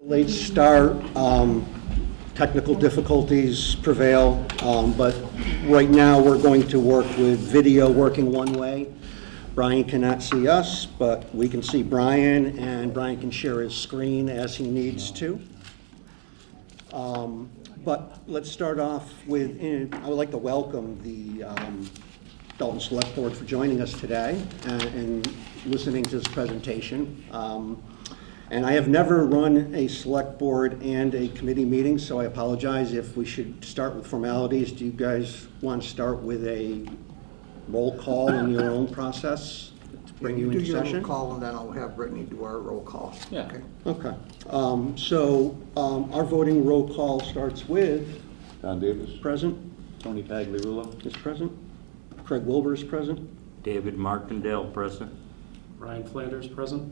Late start, technical difficulties prevail, but right now we're going to work with video working one way. Brian cannot see us, but we can see Brian, and Brian can share his screen as he needs to. But let's start off with, I would like to welcome the Dalton Selectboard for joining us today and listening to this presentation. And I have never run a select board and a committee meeting, so I apologize if we should start with formalities. Do you guys want to start with a roll call in your own process to bring you into session? Do your roll call, and then I'll have Brittany do our roll call. Yeah. Okay. Okay. Our voting roll call starts with Don Davis. present. Tony Pagliarulo. Is present. Craig Wilbur is present. David Markendale, present. Ryan Flanders, present.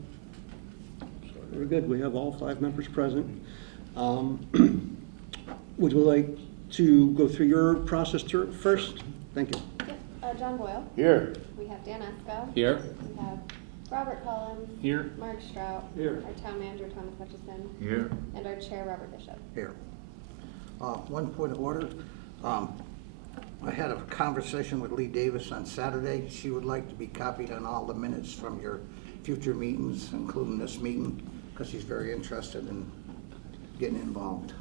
Very good. We have all 5 members present. Would you like to go through your process first? Thank you. Yep. John Boyle. Here. We have Dan Eska. Here. We have Robert Collins. Here. Mark Strout. Here. Our town manager, Thomas Hutchison. Here. And our chair, Robert Bishop. Here. One point of order. I had a conversation with Lee Davis on Saturday. She would like to be copied on all the minutes from your future meetings, including this meeting, because she's very interested in getting involved.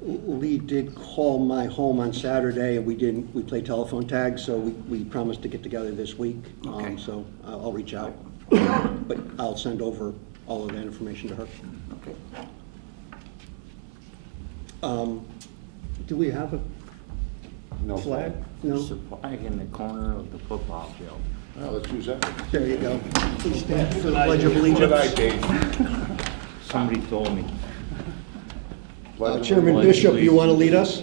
Lee did call my home on Saturday, and we played telephone tag, so we promised to get together this week. Okay. So I'll reach out, but I'll send over all of that information to her. Okay. Do we have a No flag? No? There's a flag in the corner of the football field. Well, let's use that. There you go. Please stand for the Pledge of Good night, Allegiance. Dave. Somebody told me. Chairman Bishop, you want to lead us?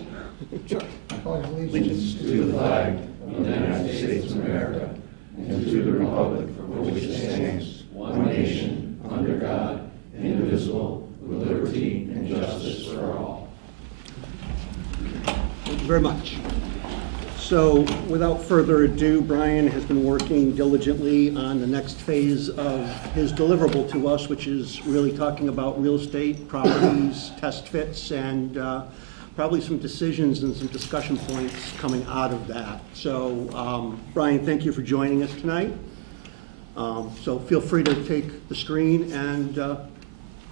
Sure. Allegiance to the flag of the United States of America and to the republic for which it stands, one nation, under God, indivisible, with liberty and justice for all. Thank you very much. So without further ado, Brian has been working diligently on the next phase of his deliverable to us, which is really talking about real estate, properties, test fits, and probably some decisions and some discussion points coming out of that. So Brian, thank you for joining us tonight. So feel free to take the screen and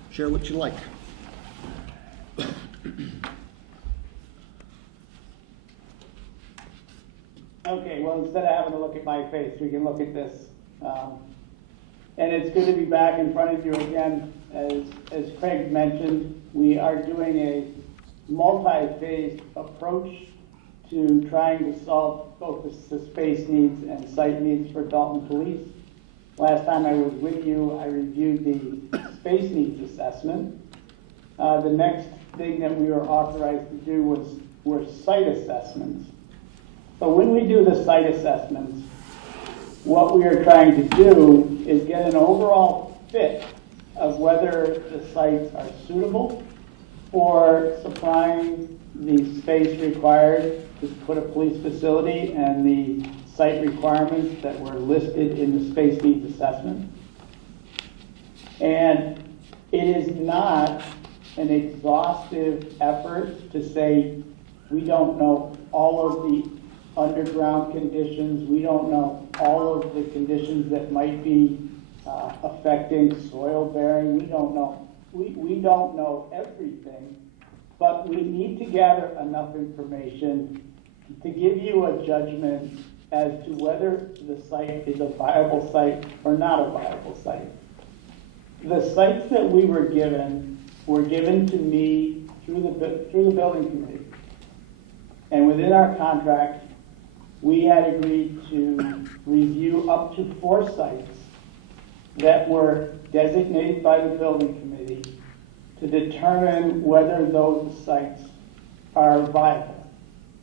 share what you like. Okay, well, instead of having to look at my face, we can look at this. And it's good to be back in front of you again. As Craig mentioned, we are doing a multi-phase approach to trying to solve both the space needs and site needs for Dalton Police. Last time I was with you, I reviewed the space needs assessment. The next thing that we were authorized to do were site assessments. So when we do the site assessments, what we are trying to do is get an overall fit of whether the sites are suitable for supplying the space required to put a police facility and the site requirements that were listed in the space needs assessment. And it is not an exhaustive effort to say we don't know all of the underground conditions, we don't know all of the conditions that might be affecting soil bearing, we don't know everything, but we need to gather enough information to give you a judgment as to whether the site is a viable site or not a viable site. The sites that we were given to me through the building committee. And within our contract, we had agreed to review up to 4 sites that were designated by the building committee to determine whether those sites are viable.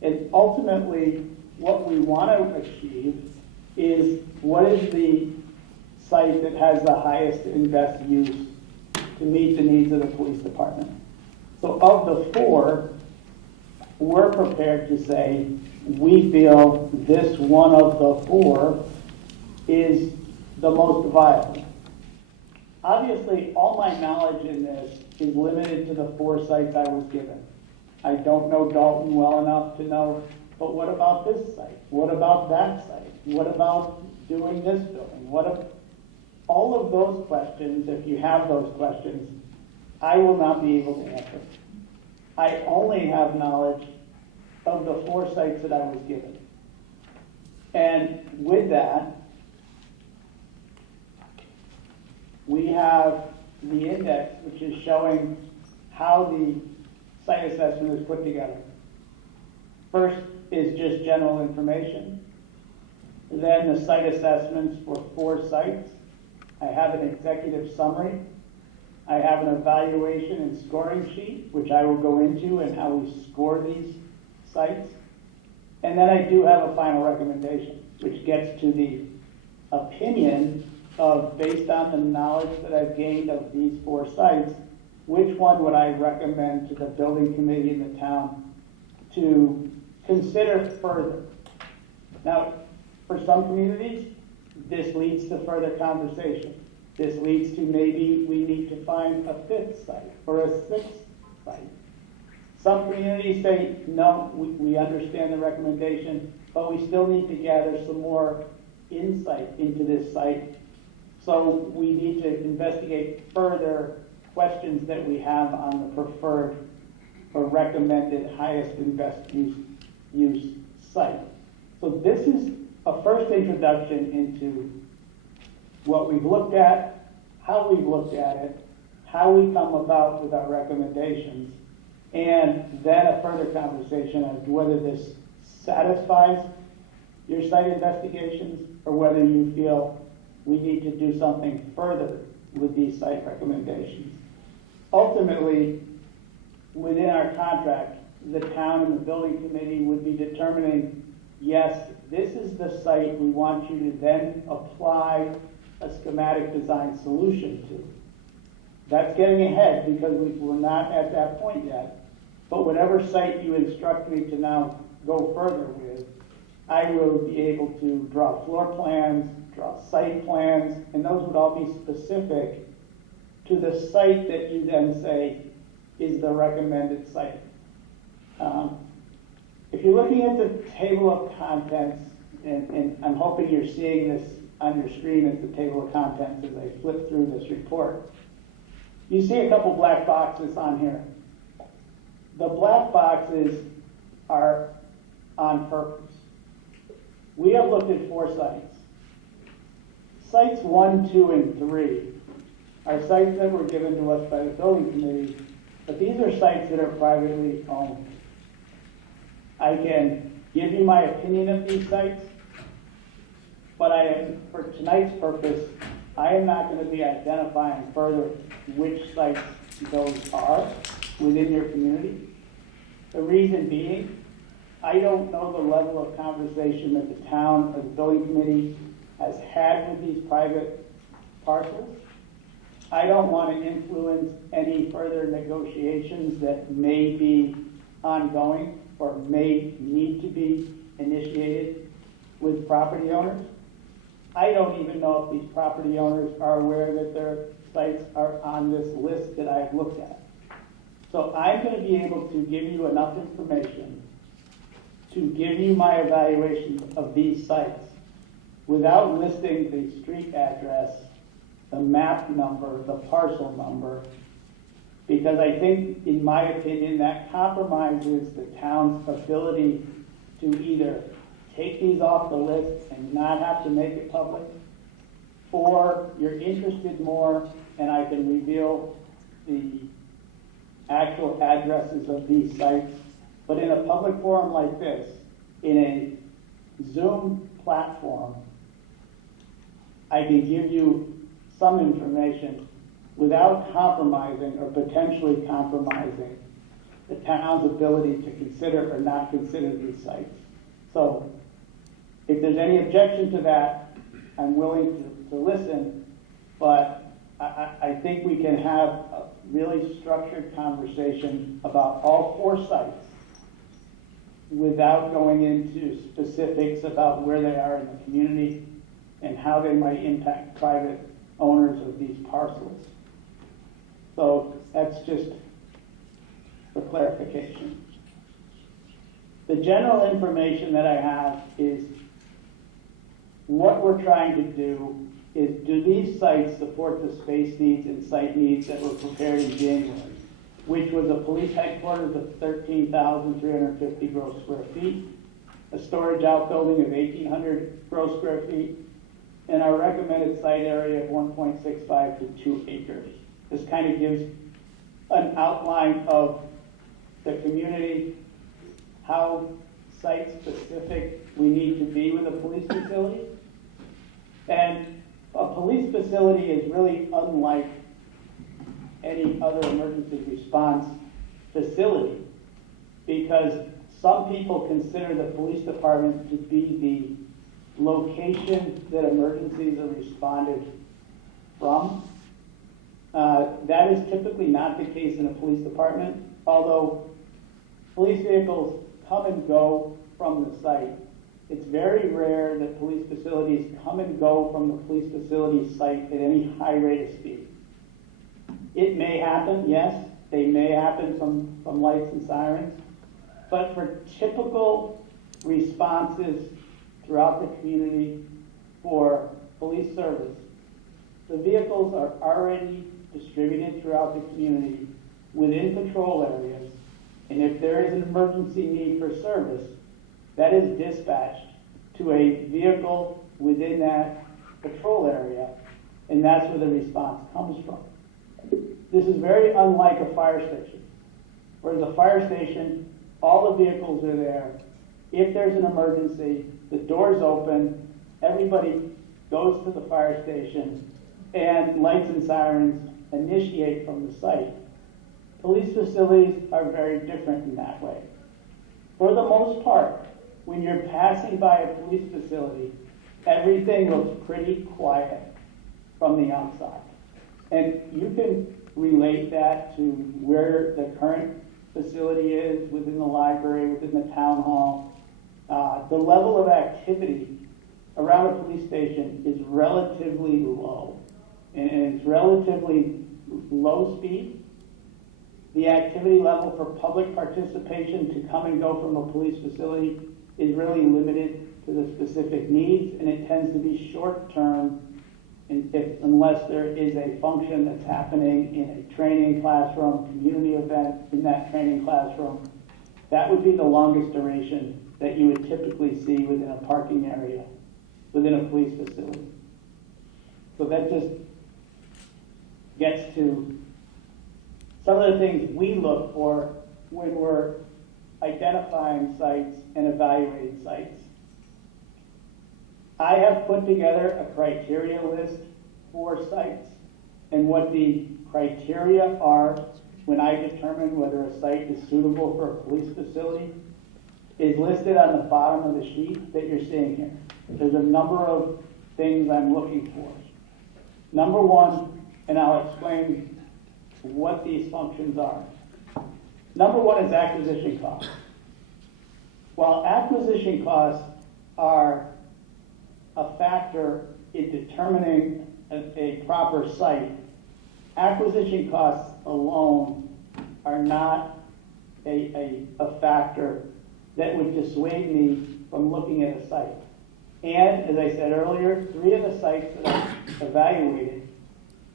And ultimately, what we want to achieve is what is the site that has the highest and best use to meet the needs of the police department. So of the 4, we're prepared to say we feel this one of the 4 is the most viable. obviously, all my knowledge in this is limited to the 4 sites I was given. I don't know Dalton well enough to know, but what about this site? What about that site? What about doing this building? All of those questions, if you have those questions, I will not be able to answer. I only have knowledge of the 4 sites that I was given. And with that, we have the index, which is showing how the site assessment is put together. First is just general information. Then the site assessments for 4 sites. I have an executive summary. I have an evaluation and scoring sheet, which I will go into and how we score these sites. And then I do have a final recommendation, which gets to the opinion of, based on the knowledge that I've gained of these 4 sites, which one would I recommend to the building committee in the town to consider further. Now, for some communities, this leads to further conversation. This leads to maybe we need to find a 5th site or a 6th site. Some communities say, no, we understand the recommendation, but we still need to gather some more insight into this site. So we need to investigate further questions that we have on the preferred or recommended highest and best use site. So this is a first introduction into what we've looked at, how we've looked at it, how we come about with our recommendations, and then a further conversation on whether this satisfies your site investigations or whether you feel we need to do something further with these site recommendations. Ultimately, within our contract, the town and the building committee would be determining, yes, this is the site we want you to then apply a schematic design solution to. That's getting ahead because we're not at that point yet. But whatever site you instruct me to now go further with, I will be able to draw floor plans, draw site plans, and those would all be specific to the site that you then say is the recommended site. If you're looking at the table of contents, and I'm hoping you're seeing this on your screen as the table of contents as I flip through this report, you see a couple black boxes on here. The black boxes are on purpose. We have looked at 4 sites. Sites 1, 2, and 3 are sites that were given to us by the building committee, but these are sites that are privately owned. I can give you my opinion of these sites, but for tonight's purpose, I am not going to be identifying further which sites those are within your community. The reason being, I don't know the level of conversation that the town or the building committee has had with these private parcels. I don't want to influence any further negotiations that may be ongoing or may need to be initiated with property owners. I don't even know if these property owners are aware that their sites are on this list that I've looked at. So I'm going to be able to give you enough information to give you my evaluation of these sites without listing the street address, the map number, the parcel number, because I think, in my opinion, that compromises the town's ability to either take these off the list and not have to make it public, or you're interested more and I can reveal the actual addresses of these sites. But in a public forum like this, in a Zoom platform, I can give you some information without compromising or potentially compromising the town's ability to consider or not consider these sites. So if there's any objection to that, I'm willing to listen, but I think we can have a really structured conversation about all 4 sites without going into specifics about where they are in the community and how they might impact private owners of these parcels. So that's just for clarification. The general information that I have is what we're trying to do is, do these sites support the space needs and site needs that were prepared in January, which was a police headquarters of 13,350 gross square feet, a storage outbuilding of 1,800 gross square feet, and our recommended site area of 1.65 to 2 acres. This kind of gives an outline of the community, how site-specific we need to be with a police facility. And a police facility is really unlike any other emergency response facility, because some people consider the police department to be the location that emergencies are responded from. That is typically not the case in a police department, although police vehicles come and go from the site. It's very rare that police facilities come and go from the police facility site at any high rate of speed. It may happen, yes, they may happen from lights and sirens, but for typical responses throughout the community for police service, the vehicles are already distributed throughout the community within patrol areas, and if there is an emergency need for service, that is dispatched to a vehicle within that patrol area, and that's where the response comes from. This is very unlike a fire station. Whereas a fire station, all the vehicles are there. If there's an emergency, the doors open, everybody goes to the fire station, and lights and sirens initiate from the site. Police facilities are very different in that way. For the most part, when you're passing by a police facility, everything looks pretty quiet from the outside. And you can relate that to where the current facility is within the library, within the town hall. The level of activity around a police station is relatively low, and it's relatively low speed. The activity level for public participation to come and go from a police facility is really limited to the specific needs, and it tends to be short-term unless there is a function that's happening in a training classroom, community event in that training classroom. That would be the longest duration that you would typically see within a parking area, within a police facility. So that just gets to some of the things we look for when we're identifying sites and evaluating sites. I have put together a criteria list for sites, and what the criteria are when I determine whether a site is suitable for a police facility is listed on the bottom of the sheet that you're seeing here. There's a number of things I'm looking for. Number one, and I'll explain what these functions are. Number one is acquisition costs. While acquisition costs are a factor in determining a proper site, acquisition costs alone are not a factor that would dissuade me from looking at a site. And as I said earlier, 3 of the sites that I've evaluated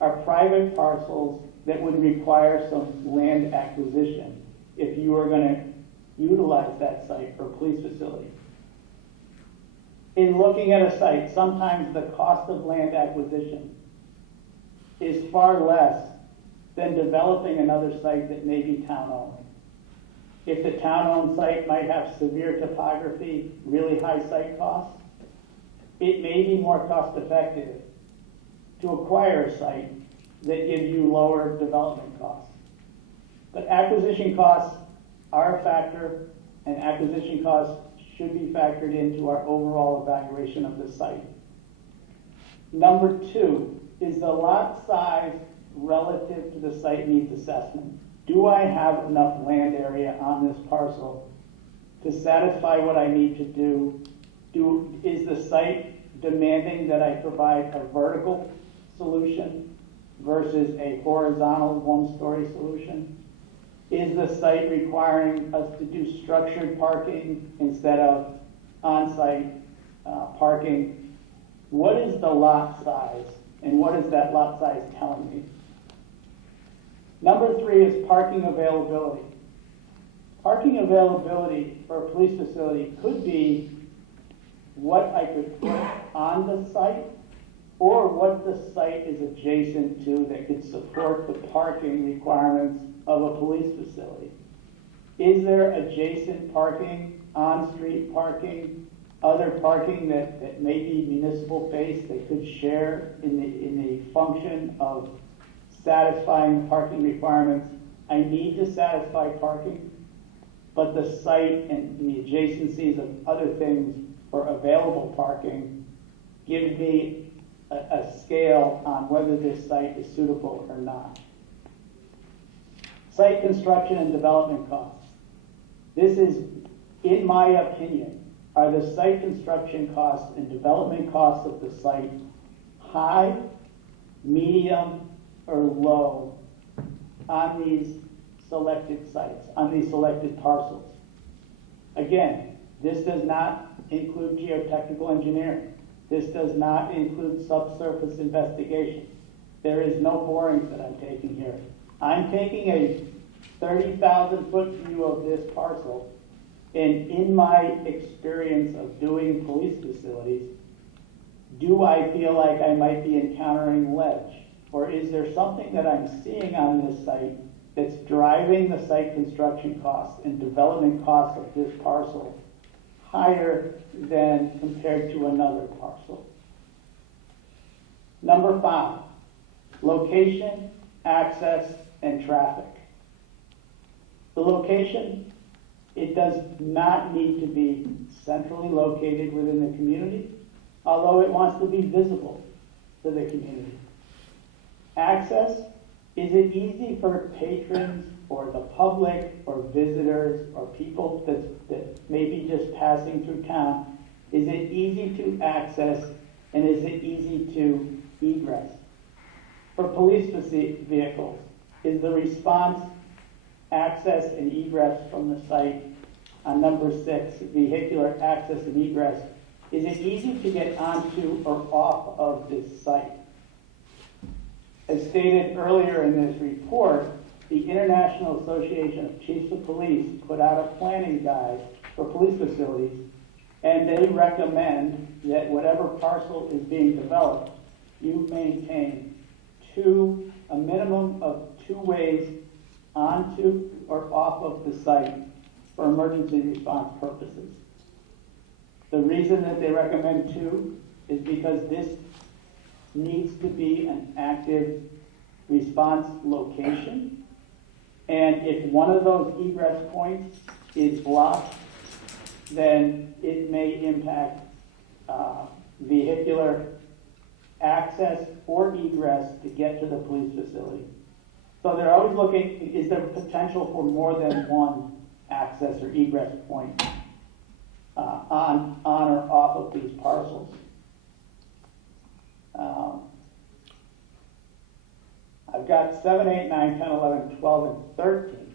are private parcels that would require some land acquisition if you were going to utilize that site for a police facility. In looking at a site, sometimes the cost of land acquisition is far less than developing another site that may be town-owned. If the town-owned site might have severe topography, really high site costs, it may be more cost-effective to acquire a site that gives you lower development costs. But acquisition costs are a factor, and acquisition costs should be factored into our overall evaluation of the site. Number 2 is the lot size relative to the site needs assessment. Do I have enough land area on this parcel to satisfy what I need to do? Is the site demanding that I provide a vertical solution versus a horizontal one-story solution? Is the site requiring us to do structured parking instead of on-site parking? What is the lot size, and what is that lot size telling me? Number 3 is parking availability. Parking availability for a police facility could be what I could put on the site or what the site is adjacent to that could support the parking requirements of a police facility. Is there adjacent parking, on-street parking, other parking that may be municipal-based that could share in the function of satisfying parking requirements? I need to satisfy parking, but the site and the adjacencies of other things for available parking give me a scale on whether this site is suitable or not. Site construction and development costs. This is, in my opinion, are the site construction costs and development costs of the site high, medium, or low on these selected sites, on these selected parcels? Again, this does not include geotechnical engineering. This does not include subsurface investigation. There is no borings that I'm taking here. I'm taking a 30,000-foot view of this parcel, and in my experience of doing police facilities, do I feel like I might be encountering ledge? Or is there something that I'm seeing on this site that's driving the site construction costs and development costs of this parcel higher than compared to another parcel? Number 5, location, access, and traffic. The location, it does not need to be centrally located within the community, although it wants to be visible to the community. Access, is it easy for patrons or the public or visitors or people that may be just passing through town, is it easy to access and is it easy to egress? For police vehicles, is the response access and egress from the site on number 6, vehicular access and egress, is it easy to get onto or off of this site? As stated earlier in this report, the International Association of Chiefs of Police put out a planning guide for police facilities, and they recommend that whatever parcel is being developed, you maintain a minimum of 2 ways onto or off of the site for emergency response purposes. The reason that they recommend 2 is because this needs to be an active response location. And if one of those egress points is blocked, then it may impact vehicular access or egress to get to the police facility. So they're always looking, is there potential for more than one access or egress point on or off of these parcels? I've got 7, 8, 9, 10, 11, 12, and 13.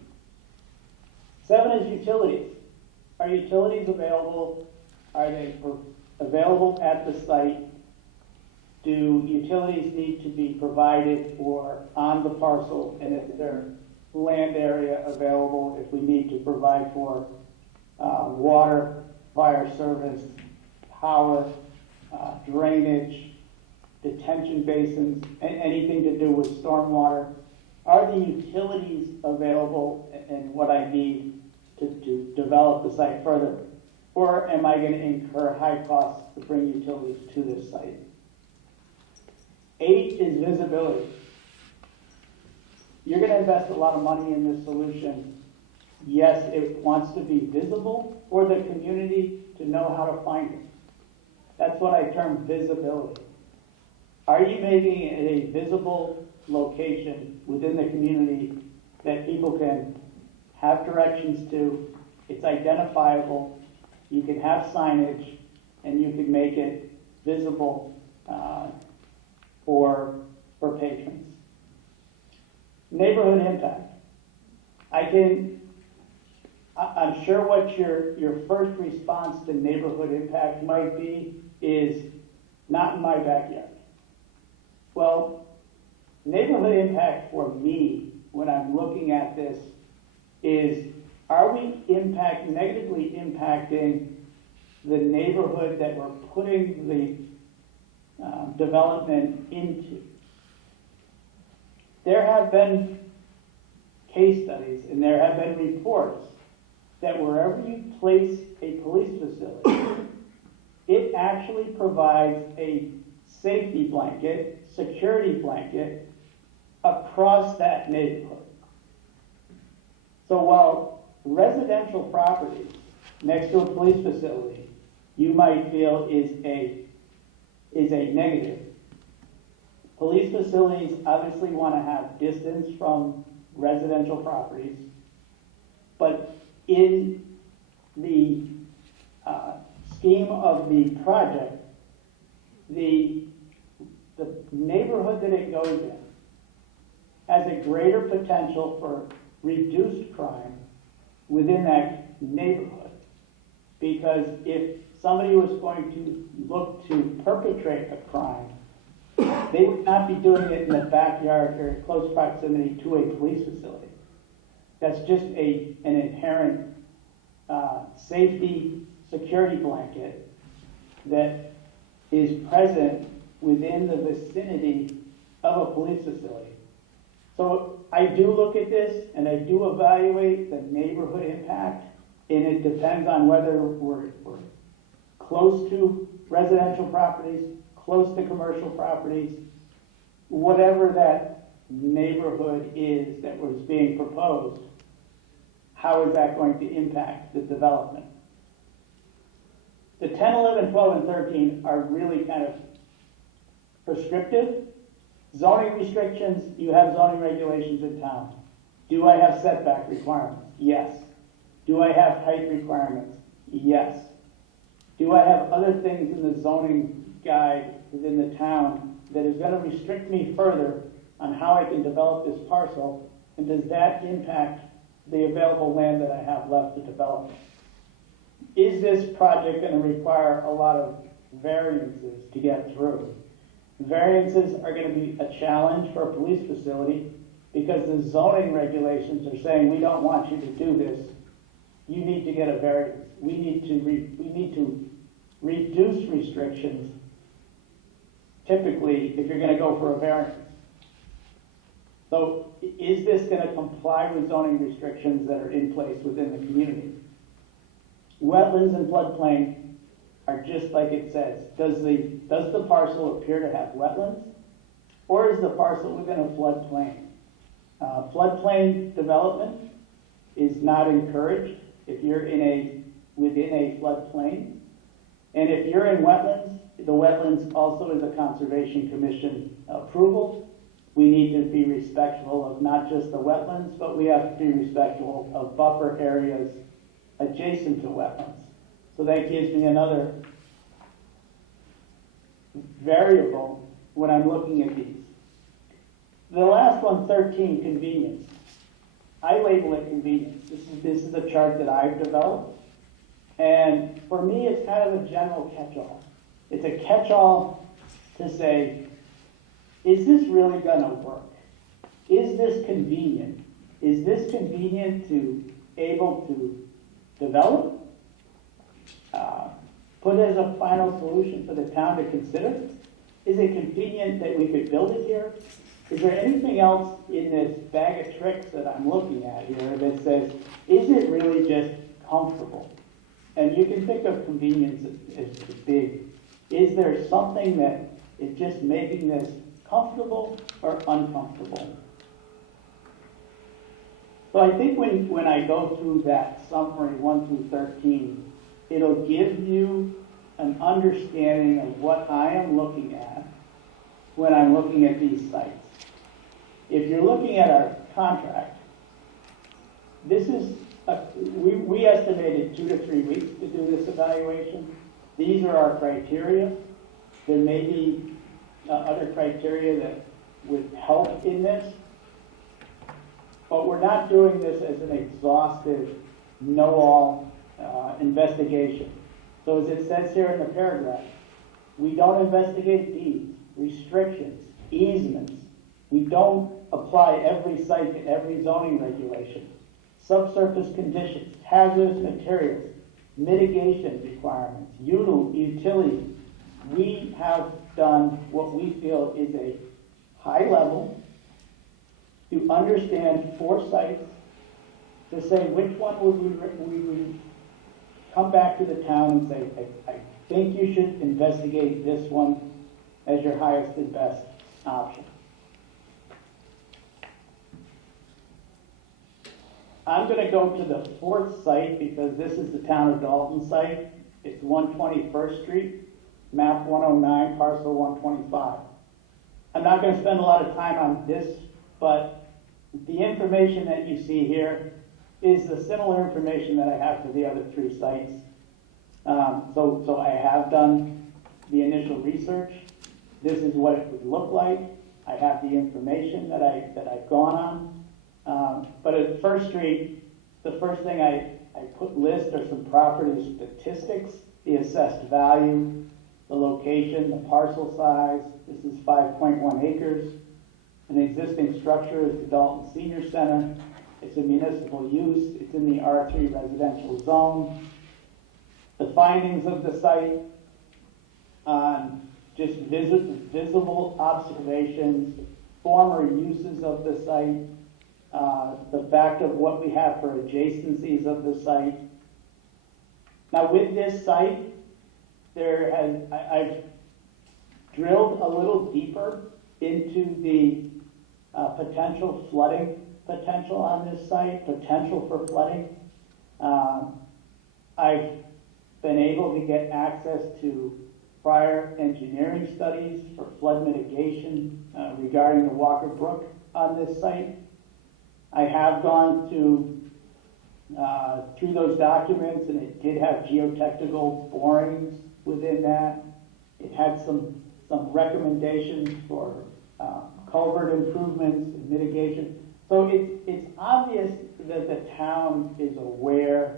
7 is utilities. Are utilities available? Are they available at the site? Do utilities need to be provided or on the parcel? And is there land area available if we need to provide for water, fire service, power, drainage, detention basins, anything to do with stormwater? Are the utilities available and what I need to develop the site further? Or am I going to incur high costs to bring utilities to this site? 8 is visibility. You're going to invest a lot of money in this solution. Yes, it wants to be visible for the community to know how to find it. That's what I term visibility. Are you making it a visible location within the community that people can have directions to? It's identifiable. You can have signage, and you can make it visible for for patrons. Neighborhood impact. I'm sure what your first response to neighborhood impact might be is not in my backyard. Well, neighborhood impact for me, when I'm looking at this, is are we negatively impacting the neighborhood that we're putting the development into? There have been case studies and there have been reports that wherever you place a police facility, it actually provides a safety blanket, security blanket across that neighborhood. So while residential property next to a police facility you might feel is a negative, police facilities obviously want to have distance from residential properties, but in the scheme of the project, the neighborhood that it goes in has a greater potential for reduced crime within that neighborhood. Because if somebody was going to look to perpetrate a crime, they would not be doing it in the backyard or in close proximity to a police facility. That's just an inherent safety security blanket that is present within the vicinity of a police facility. So I do look at this and I do evaluate the neighborhood impact, and it depends on whether we're close to residential properties, close to commercial properties, whatever that neighborhood is that was being proposed, how is that going to impact the development? The 10, 11, 12, and 13 are really kind of prescriptive. Zoning restrictions, you have zoning regulations in town. Do I have setback requirements? Yes. Do I have height requirements? Yes. Do I have other things in the zoning guide within the town that is going to restrict me further on how I can develop this parcel? And does that impact the available land that I have left to develop? Is this project going to require a lot of variances to get through? Variances are going to be a challenge for a police facility because the zoning regulations are saying we don't want you to do this. You need to get a variance. We need to reduce restrictions typically if you're going to go for a variance. So is this going to comply with zoning restrictions that are in place within the community? Wetlands and floodplain are just like it says. Does the parcel appear to have wetlands, or is the parcel within a floodplain? Floodplain development is not encouraged if you're within a floodplain. And if you're in wetlands, the wetlands also is a Conservation Commission approval. We need to be respectful of not just the wetlands, but we have to be respectful of buffer areas adjacent to wetlands. So that gives me another variable when I'm looking at these. The last one, 13, convenience. I label it convenience. This is a chart that I've developed. And for me, it's kind of a general catch-all. It's a catch-all to say, is this really going to work? Is this convenient? Is this convenient to able to develop? Put as a final solution for the town to consider? Is it convenient that we could build it here? Is there anything else in this bag of tricks that I'm looking at here that says, is it really just comfortable? And you can think of convenience as big. Is there something that is just making this comfortable or uncomfortable? So I think when I go through that summary 1 through 13, it'll give you an understanding of what I am looking at when I'm looking at these sites. If you're looking at our contract, this is, we estimated 2 to 3 weeks to do this evaluation. These are our criteria. There may be other criteria would help in this. But we're not doing this as an exhaustive, know-all investigation. So as it says here in the paragraph, we don't investigate deeds, restrictions, easements. We don't apply every site to every zoning regulation. Subsurface conditions, hazardous materials, mitigation requirements, utilities. We have done what we feel is a high level to understand 4 sites, to say which one would we come back to the town and say, I think you should investigate this one as your highest and best option. I'm going to go to the 4th site because this is the town of Dalton site. It's 121st Street, map 109, parcel 125. I'm not going to spend a lot of time on this, but the information that you see here is the similar information that I have for the other 3 sites. So I have done the initial research. This is what it would look like. I have the information that I've gone on. But at First Street, the first thing I list are some property statistics, the assessed value, the location, the parcel size. This is 5.1 acres. An existing structure is the Dalton Senior Center. It's a municipal use. It's in the R3 residential zone. The findings of the site on just visible observations, former uses of the site, the fact of what we have for adjacencies of the site. Now with this site, I've drilled a little deeper into the potential flooding potential on this site, potential for flooding. I've been able to get access to prior engineering studies for flood mitigation regarding the Walker Brook on this site. I have gone through those documents, and it did have geotechnical borings within that. It had some recommendations for culvert improvements and mitigation. So it's obvious that the town is aware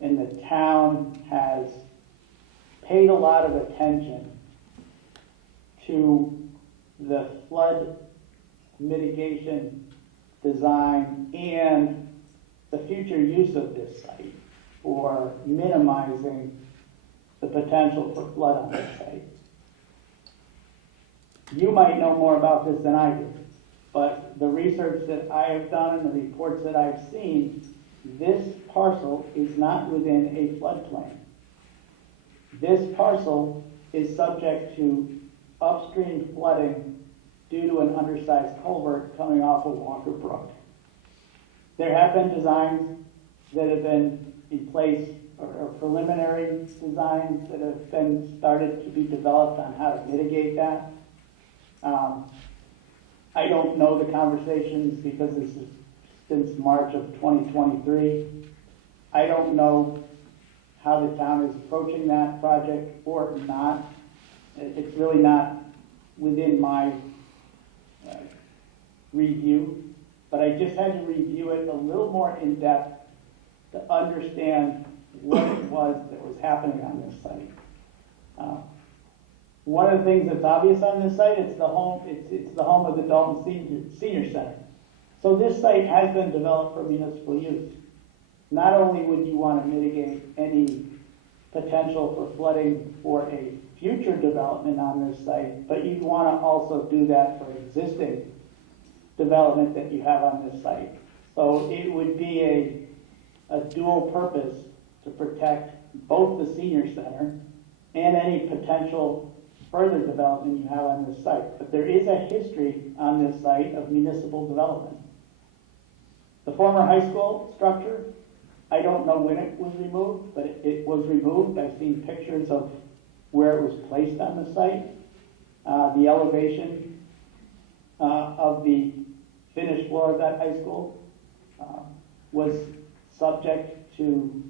and the town has paid a lot of attention to the flood mitigation design and the future use of this site for minimizing the potential for flood on this site. You might know more about this than I do, but the research that I have done and the reports that I've seen, this parcel is not within a floodplain. This parcel is subject to upstream flooding due to an undersized culvert coming off of Walker Brook. There have been designs that have been in place, or preliminary designs that have been started to be developed on how to mitigate that. I don't know the conversations because this is since March of 2023. I don't know how the town is approaching that project or not. It's really not within my review, but I just had to review it a little more in depth to understand what it was that was happening on this site. One of the things that's obvious on this site, it's the home of the Dalton Senior Center. So this site has been developed for municipal use. Not only would you want to mitigate any potential for flooding for a future development on this site, but you'd want to also do that for existing development that you have on this site. So it would be a dual purpose to protect both the senior center and any potential further development you have on this site. But there is a history on this site of municipal development. The former high school structure, I don't know when it was removed, but it was removed. I've seen pictures of where it was placed on the site. The elevation of the finished floor of that high school was subject to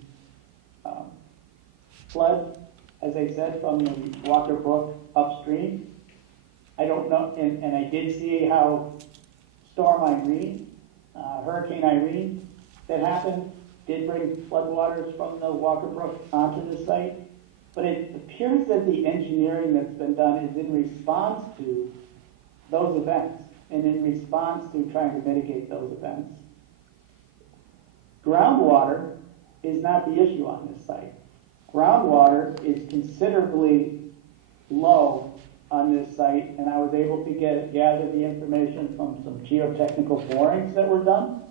flood, as I said, from the Walker Brook upstream. I don't know, and I did see how Storm Irene, Hurricane Irene that happened, did bring floodwaters from the Walker Brook onto the site. But it appears that the engineering that's been done is in response to those events and in response to trying to mitigate those events. Groundwater is not the issue on this site. Groundwater is considerably low on this site, and I was able to gather the information from some geotechnical borings that were done.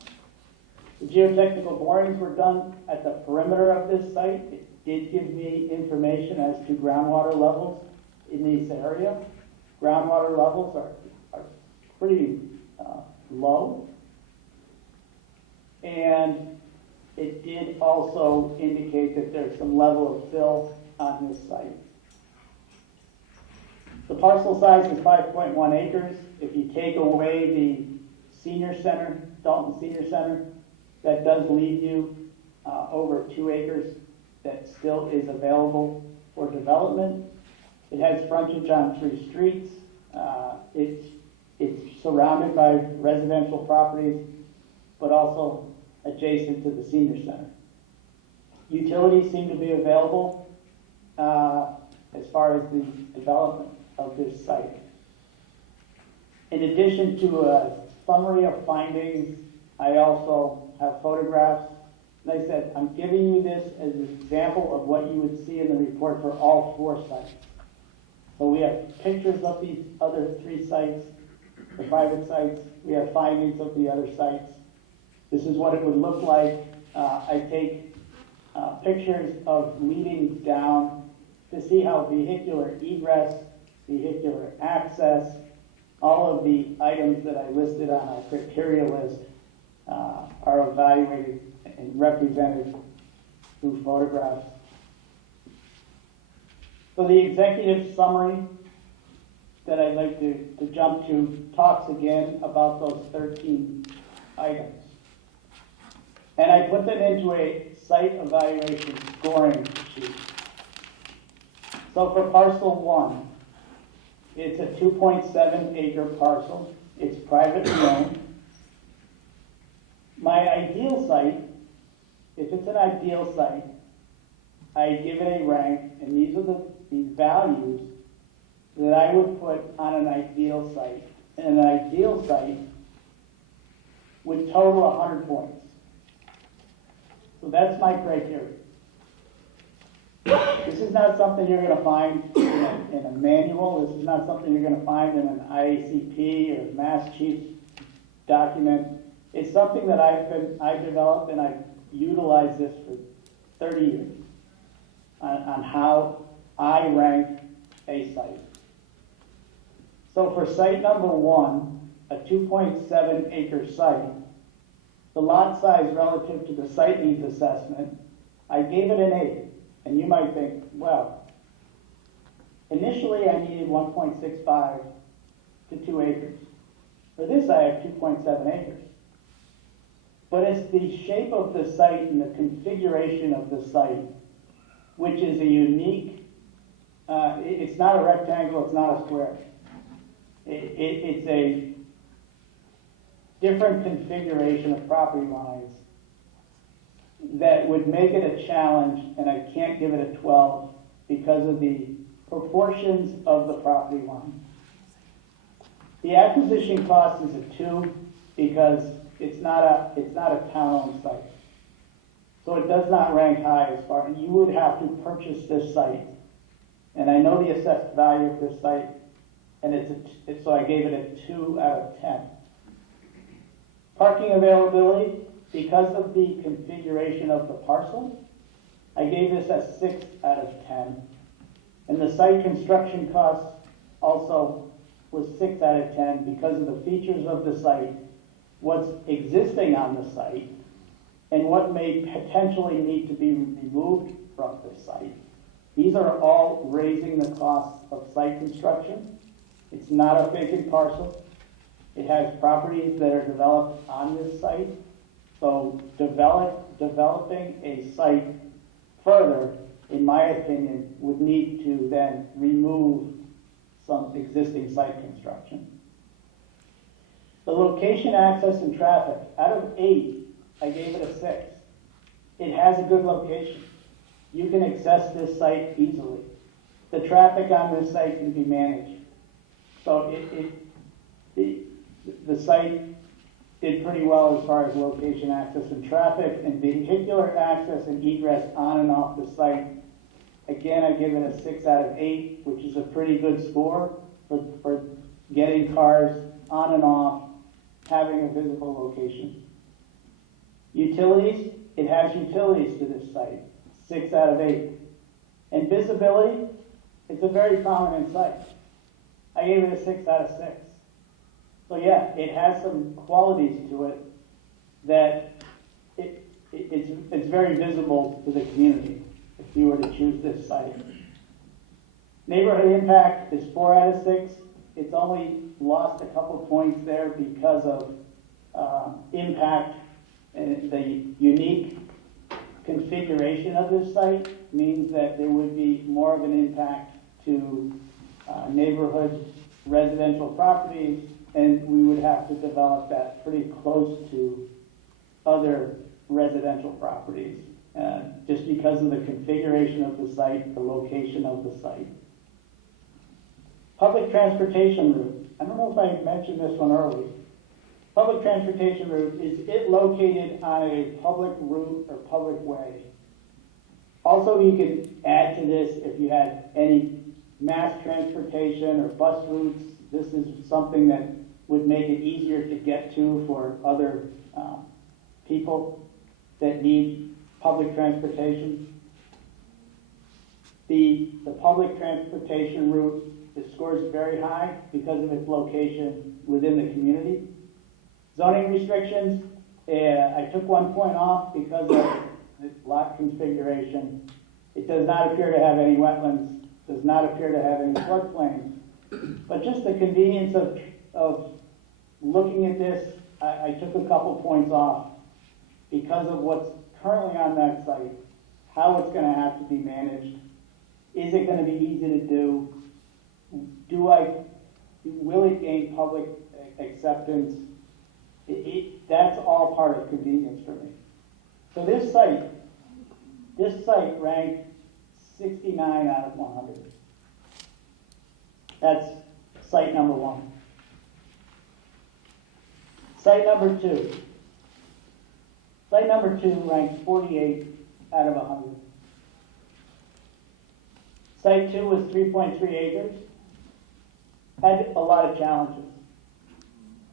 The geotechnical borings were done at the perimeter of this site. It did give me information as to groundwater levels in this area. Groundwater levels are pretty low. And it did also indicate that there's some level of fill on this site. The parcel size is 5.1 acres. If you take away the senior center, Dalton Senior Center, that does leave you over 2 acres that still is available for development. It has frontage on 3 streets. It's surrounded by residential properties, but also adjacent to the senior center. Utilities seem to be available as far as the development of this site. In addition to a summary of findings, I also have photographs. Like I said, I'm giving you this as an example of what you would see in the report for all 4 sites. So we have pictures of these other 3 sites, the private sites. We have findings of the other sites. This is what it would look like. I take pictures of leading down to see how vehicular egress, vehicular access, all of the items that I listed on our criteria list are evaluated and represented through photographs. So the executive summary that I'd like to jump to talks again about those 13 items. And I put them into a site evaluation scoring sheet. So for parcel 1, it's a 2.7 acre parcel. It's privately owned. My ideal site, if it's an ideal site, I give it a rank, and these are the values that I would put on an ideal site. And an ideal site would total 100 points. So that's my criteria. This is not something you're going to find in a manual. This is not something you're going to find in an IACP or Mass Chiefs document. It's something that I've developed, and I've utilized this for 30 years on how I rank a site. So for site number 1, a 2.7 acre site, the lot size relative to the site needs assessment, I gave it an 8. And you might think, well, initially I needed 1.65 to 2 acres. For this I have 2.7 acres. But it's the shape of the site and the configuration of the site, which is a unique, it's not a rectangle, it's not a square. It's a different configuration of property lines that would make it a challenge, and I can't give it a 12 because of the proportions of the property line. The acquisition cost is a 2 because it's not a town-owned site. So it does not rank high as far, and you would have to purchase this site. And I know the assessed value of this site, and so I gave it a 2 out of 10. Parking availability, because of the configuration of the parcel, I gave this a 6 out of 10. And the site construction cost also was 6 out of 10 because of the features of the site, what's existing on the site, and what may potentially need to be removed from the site. These are all raising the cost of site construction. It's not a vacant parcel. It has properties that are developed on this site. So developing a site further, in my opinion, would need to then remove some existing site construction. The location, access, and traffic, out of 8, I gave it a 6. It has a good location. You can access this site easily. The traffic on this site can be managed. So the site did pretty well as far as location, access, and traffic, and vehicular access and egress on and off the site. Again, I give it a 6 out of 8, which is a pretty good score for getting cars on and off, having a visible location. Utilities, it has utilities to this site, 6 out of 8. And visibility, it's a very prominent site. I gave it a 6 out of 6. So yeah, it has some qualities to it that it's very visible to the community if you were to choose this site. Neighborhood impact is 4 out of 6. It's only lost a couple points there because of impact, and the unique configuration of this site means that there would be more of an impact to neighborhood residential properties, and we would have to develop that pretty close to other residential properties, just because of the configuration of the site, the location of the site. Public transportation route. I don't know if I mentioned this one earlier. Public transportation route, is it located on a public route or public way? Also, you could add to this if you had any mass transportation or bus routes. This is something that would make it easier to get to for other people that need public transportation. The public transportation route, it scores very high because of its location within the community. Zoning restrictions, I took 1 point off because of its lot configuration. It does not appear to have any wetlands, does not appear to have any floodplains. But just the convenience of looking at this, I took a couple points off because of what's currently on that site, how it's going to have to be managed. Is it going to be easy to do? Will it gain public acceptance? That's all part of convenience for me. So this site ranked 69 out of 100. That's site number 1. Site number 2. Site number 2 ranked 48 out of 100. Site 2 was 3.3 acres. Had a lot of challenges.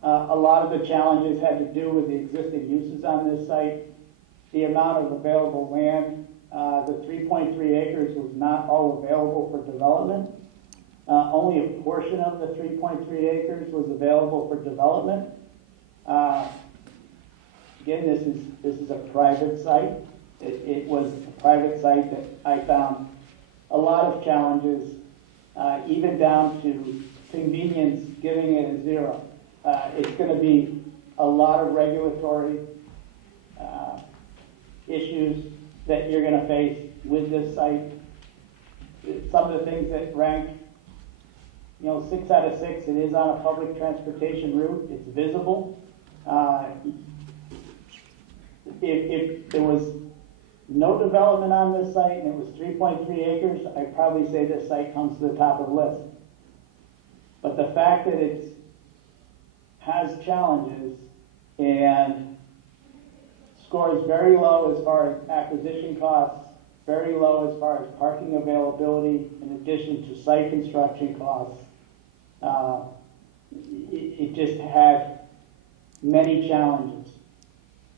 A lot of the challenges had to do with the existing uses on this site, the amount of available land. The 3.3 acres was not all available for development. Only a portion of the 3.3 acres was available for development. Again, this is a private site. It was a private site that I found a lot of challenges, even down to convenience, giving it a 0. It's going to be a lot of regulatory issues that you're going to face with this site. Some of the things that rank, 6 out of 6, it is on a public transportation route. It's visible. If there was no development on this site and it was 3.3 acres, I'd probably say this site comes to the top of the list. But the fact that it has challenges and scores very low as far as acquisition costs, very low as far as parking availability, in addition to site construction costs, it just had many challenges.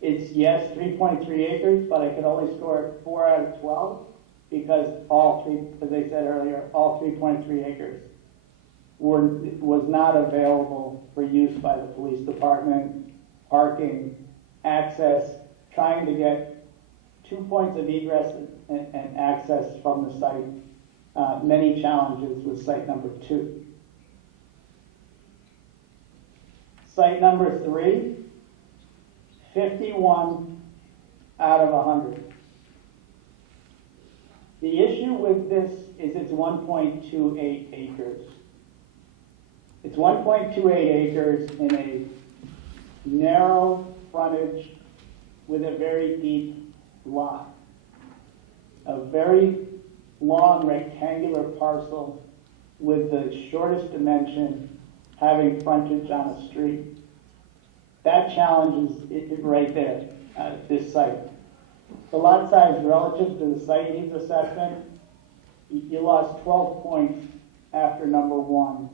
It's, yes, 3.3 acres, but I could only score it 4 out of 12 because as I said earlier, all 3.3 acres was not available for use by the police department, parking, access, trying to get 2 points of egress and access from the site. Many challenges with site number 2. Site number 3, 51 out of 100. The issue with this is it's 1.28 acres. It's 1.28 acres in a narrow frontage with a very deep lot. A very long rectangular parcel with the shortest dimension having frontage on a street. That challenge is right there at this site. The lot size relative to the site needs assessment, you lost 12 points after number 1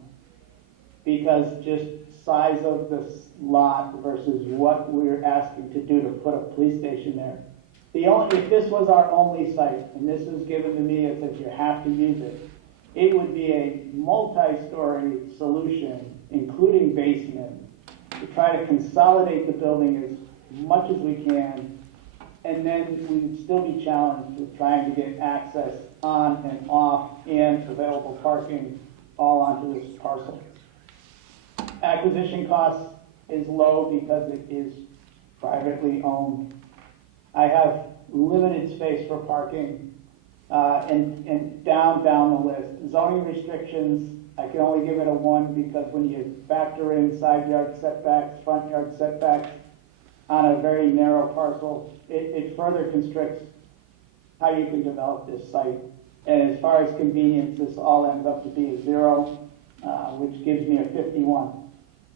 because just size of this lot versus what we're asking to do to put a police station there. If this was our only site, and this was given to me as if you have to use it, it would be a multi-story solution, including basement, to try to consolidate the building as much as we can, and then we'd still be challenged with trying to get access on and off and available parking all onto this parcel. Acquisition cost is low because it is privately owned. I have limited space for parking, and down the list. Zoning restrictions, I can only give it a 1 because when you factor in side yard setbacks, front yard setbacks on a very narrow parcel, it further constricts how you can develop this site. And as far as convenience, this all ends up to be a 0, which gives me a 51.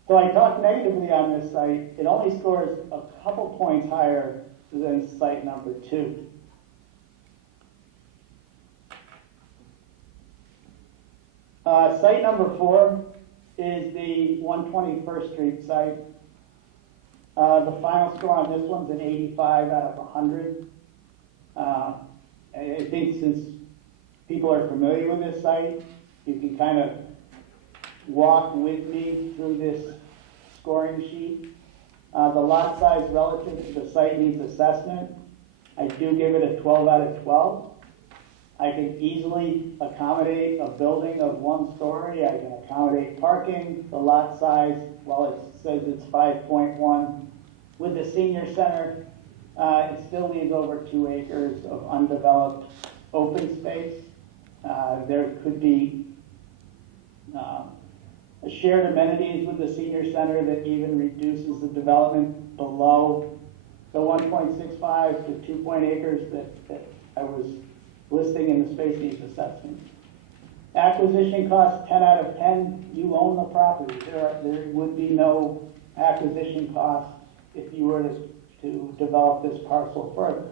So I talked negatively on this site. It only scores a couple points higher than site number 2. Site number 4 is the 121st Street site. The final score on this one's an 85 out of 100. I think since people are familiar with this site, you can kind of walk with me through this scoring sheet. The lot size relative to the site needs assessment. I do give it a 12 out of 12. I can easily accommodate a building of 1 story. I can accommodate parking. The lot size, well, it says it's 5.1. With the senior center, it still leaves over 2 acres of undeveloped open space. There could be shared amenities with the senior center that even reduces the development below the 1.65 to 2 acres that I was listing in the space needs assessment. Acquisition cost 10 out of 10. You own the property. There would be no acquisition cost if you were to develop this parcel further.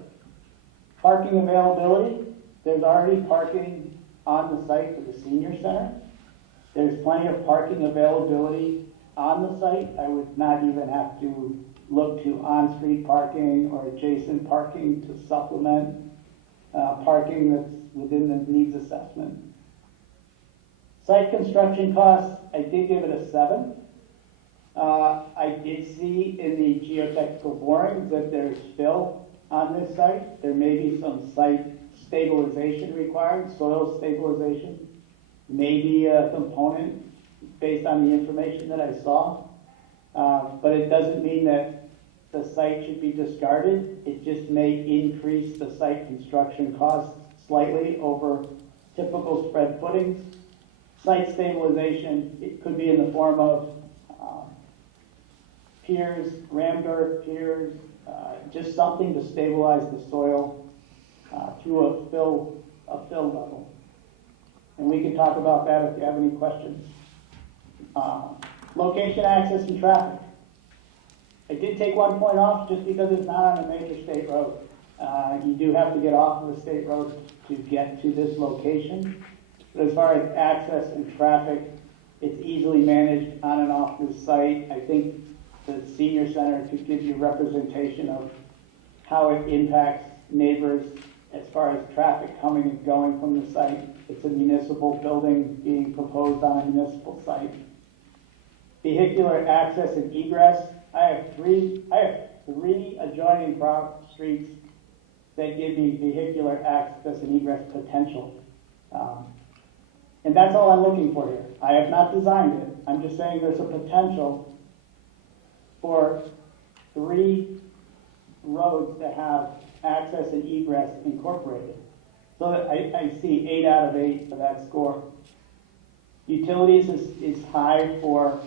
Parking availability. There's already parking on the site for the senior center. There's plenty of parking availability on the site. I would not even have to look to on-street parking or adjacent parking to supplement parking that's within the needs assessment. Site construction costs, I did give it a 7. I did see in the geotechnical borings that there's fill on this site. There may be some site stabilization required, soil stabilization. Maybe a component based on the information that I saw. But it doesn't mean that the site should be discarded. It just may increase the site construction costs slightly over typical spread footings. Site stabilization, it could be in the form of piers, ramgar piers, just something to stabilize the soil through a fill level. And we can talk about that if you have any questions. Location, access, and traffic. I did take 1 point off just because it's not on a major state road. You do have to get off of the state road to get to this location. But as far as access and traffic, it's easily managed on and off this site. I think the senior center could give you representation of how it impacts neighbors as far as traffic coming and going from the site. It's a municipal building being proposed on a municipal site. Vehicular access and egress. I have three adjoining streets that give me vehicular access and egress potential. And that's all I'm looking for here. I have not designed it. I'm just saying there's a potential for 3 roads to have access and egress incorporated. So that I see 8 out of 8 for that score. Utilities is high for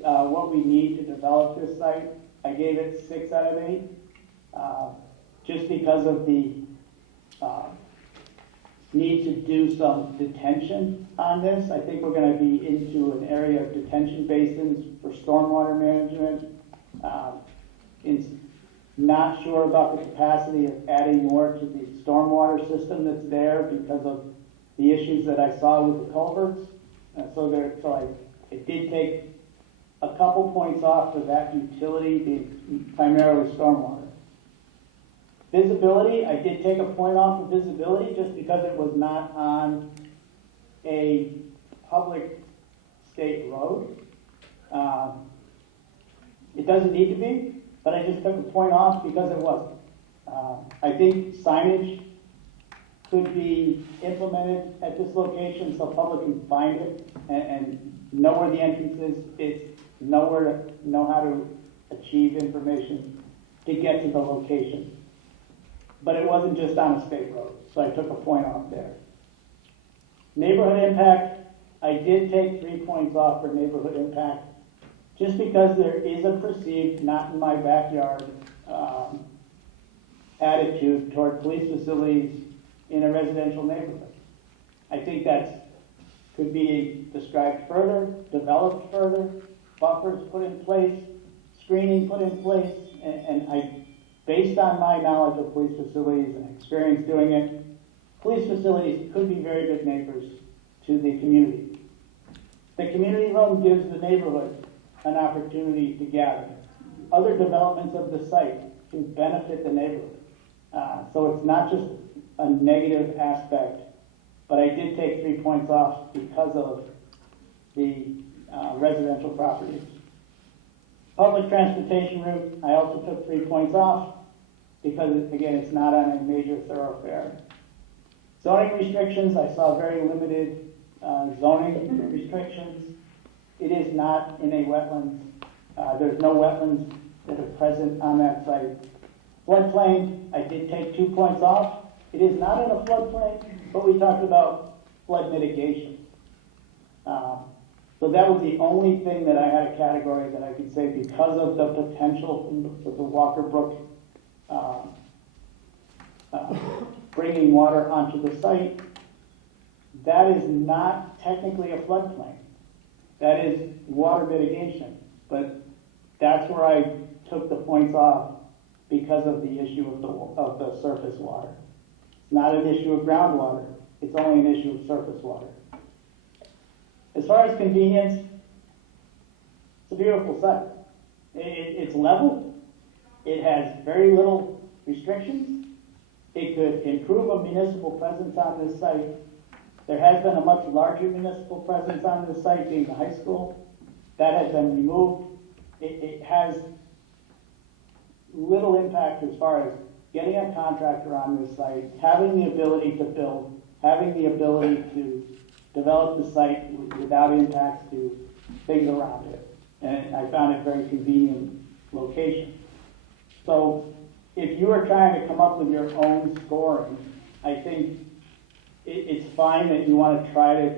what we need to develop this site. I gave it 6 out of 8, just because of the need to do some detention on this. I think we're going to be into an area of detention basins for stormwater management. Not sure about the capacity of adding more to the stormwater system that's there because of the issues that I saw with the culverts. So I did take a couple points off for that utility being primarily stormwater. Visibility, I did take a point off of visibility just because it was not on a public state road. It doesn't need to be, but I just took a point off because it wasn't. I think signage could be implemented at this location so public can find it and know where the entrance is. It's know how to achieve information to get to the location. But it wasn't just on a state road, so I took a point off there. Neighborhood impact, I did take 3 points off for neighborhood impact, just because there is a perceived, not in my backyard, attitude toward police facilities in a residential neighborhood. I think that could be described further, developed further, buffers put in place, screening put in place, and based on my knowledge of police facilities and experience doing it, police facilities could be very good neighbors to the community. The community room gives the neighborhood an opportunity to gather. Other developments of the site can benefit the neighborhood. So it's not just a negative aspect, but I did take 3 points off because of the residential properties. Public transportation route, I also took 3 points off because, again, it's not on a major thoroughfare. Zoning restrictions, I saw very limited zoning restrictions. It is not in a wetlands. There's no wetlands that are present on that site. Floodplain, I did take 2 points off. It is not in a floodplain, but we talked about flood mitigation. So that was the only thing that I had a category that I could say because of the potential of the Walker Brook bringing water onto the site. That is not technically a floodplain. That is water mitigation, but that's where I took the points off because of the issue of the surface water. It's not an issue of groundwater. It's only an issue of surface water. As far as convenience, it's a beautiful site. It's level. It has very little restrictions. It could improve a municipal presence on this site. There has been a much larger municipal presence on this site, being the high school. That has been removed. It has little impact as far as getting a contractor on this site, having the ability to build, having the ability to develop the site without impacts to things around it. And I found it a very convenient location. So if you are trying to come up with your own scoring, I think it's fine that you want to try to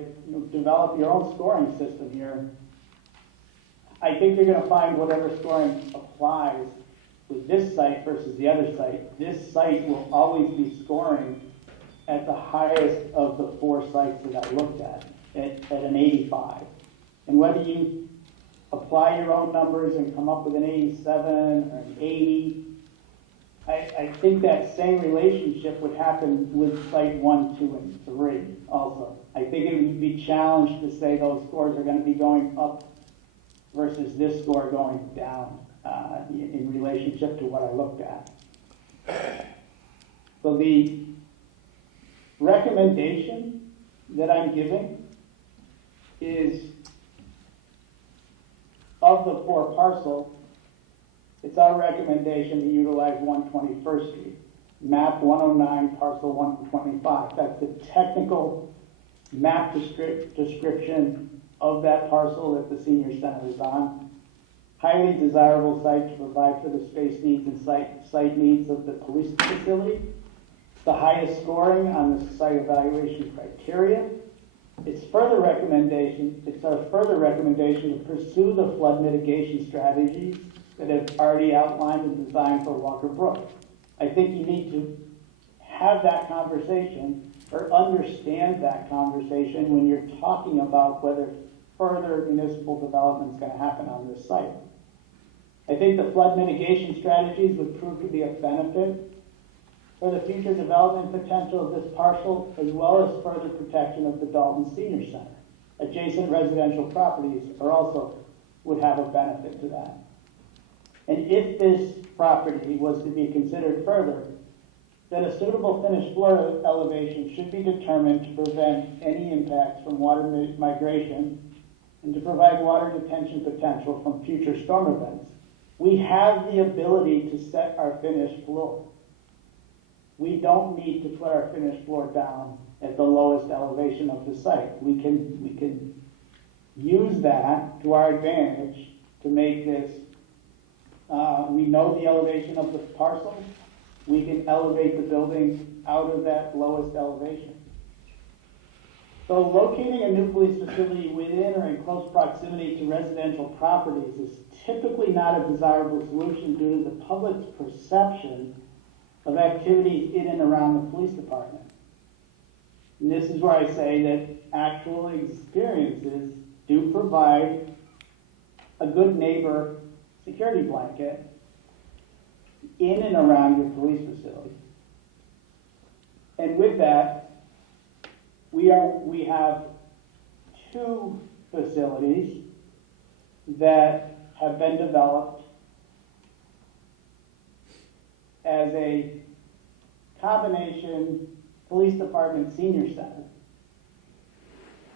develop your own scoring system here. I think you're going to find whatever scoring applies with this site versus the other site. This site will always be scoring at the highest of the 4 sites that I looked at an 85. And whether you apply your own numbers and come up with an 87 or an 80, I think that same relationship would happen with site 1, 2, and 3 also. I think it would be challenged to say those scores are going to be going up versus this score going down in relationship to what I looked at. So the recommendation that I'm giving is of the 4 parcel, it's our recommendation to utilize 121st Street, map 109, parcel 125. That's the technical map description of that parcel that the senior center is on. Highly desirable site to provide for the space needs and site needs of the police facility. The highest scoring on the site evaluation criteria. It's our further recommendation to pursue the flood mitigation strategies that have already outlined and designed for Walker Brook. I think you need to have that conversation or understand that conversation when you're talking about whether further municipal development is going to happen on this site. I think the flood mitigation strategies would prove to be a benefit for the future development potential of this parcel, as well as further protection of the Dalton Senior Center. Adjacent residential properties would have a benefit to that. And if this property was to be considered further, then a suitable finished floor elevation should be determined to prevent any impacts from water migration and to provide water detention potential from future storm events. We have the ability to set our finished floor. We don't need to put our finished floor down at the lowest elevation of the site. We can use that to our advantage to make this, we know the elevation of the parcel. We can elevate the building out of that lowest elevation. So locating a new police facility within or in close proximity to residential properties is typically not a desirable solution due to the public's perception of activities in and around the police department. And this is where I say that actual experiences do provide a good neighbor security blanket in and around your police facility. And with that, we have two facilities that have been developed as a combination police department senior center.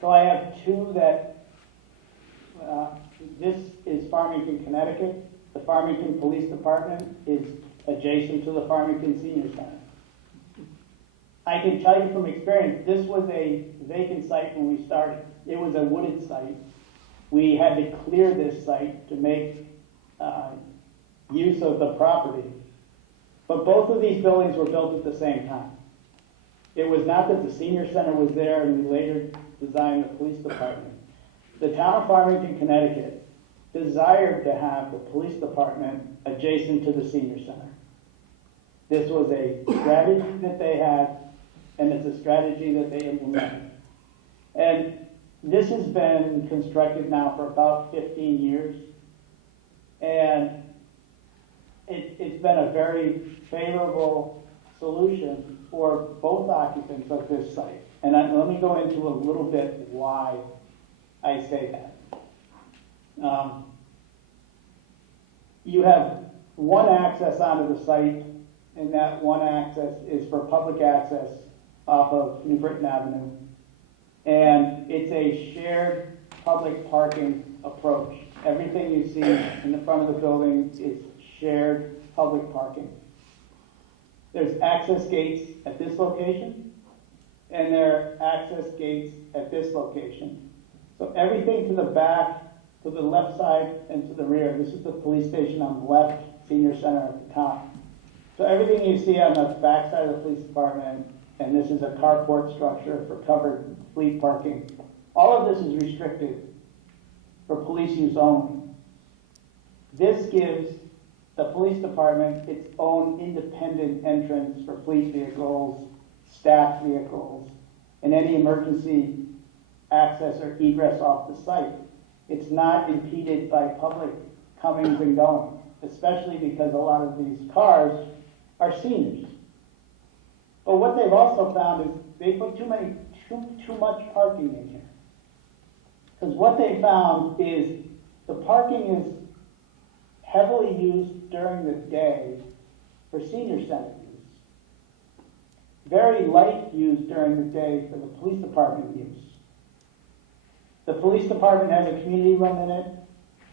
So I have two that, this is Farmington, Connecticut. The Farmington Police Department is adjacent to the Farmington Senior Center. I can tell you from experience, this was a vacant site when we started. It was a wooded site. We had to clear this site to make use of the property. But both of these buildings were built at the same time. It was not that the senior center was there and we later designed the police department. The town of Farmington, Connecticut desired to have the police department adjacent to the senior center. This was a strategy that they had, and it's a strategy that they implemented. And this has been constructed now for about 15 years, and it's been a very favorable solution for both occupants of this site. And let me go into a little bit why I say that. You have one access onto the site, and that one access is for public access off of New Britain Avenue. And it's a shared public parking approach. Everything you see in the front of the building is shared public parking. There's access gates at this location, and there are access gates at this location. So everything to the back, to the left side, and to the rear. This is the police station on the left, senior center at the top. So everything you see on the back side of the police department, and this is a carport structure for covered fleet parking. All of this is restricted for police use only. This gives the police department its own independent entrance for fleet vehicles, staff vehicles, and any emergency access or egress off the site. It's not impeded by public comings and goings, especially because a lot of these cars are seniors. But what they've also found is they put too much parking in here. Because what they found is the parking is heavily used during the day for senior center use. Very light used during the day for the police department use. The police department has a community room in it,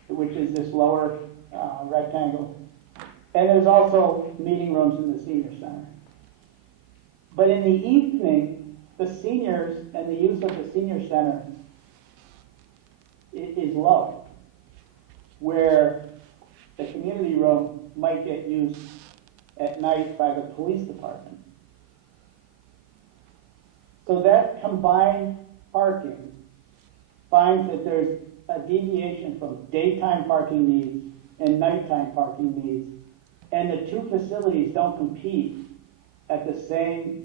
which is this lower rectangle. And there's also meeting rooms in the senior center. But in the evening, the seniors and the use of the senior center is low, where the community room might get used at night by the police department. So that combined parking finds that there's a deviation from daytime parking needs and nighttime parking needs, and the two facilities don't compete at the same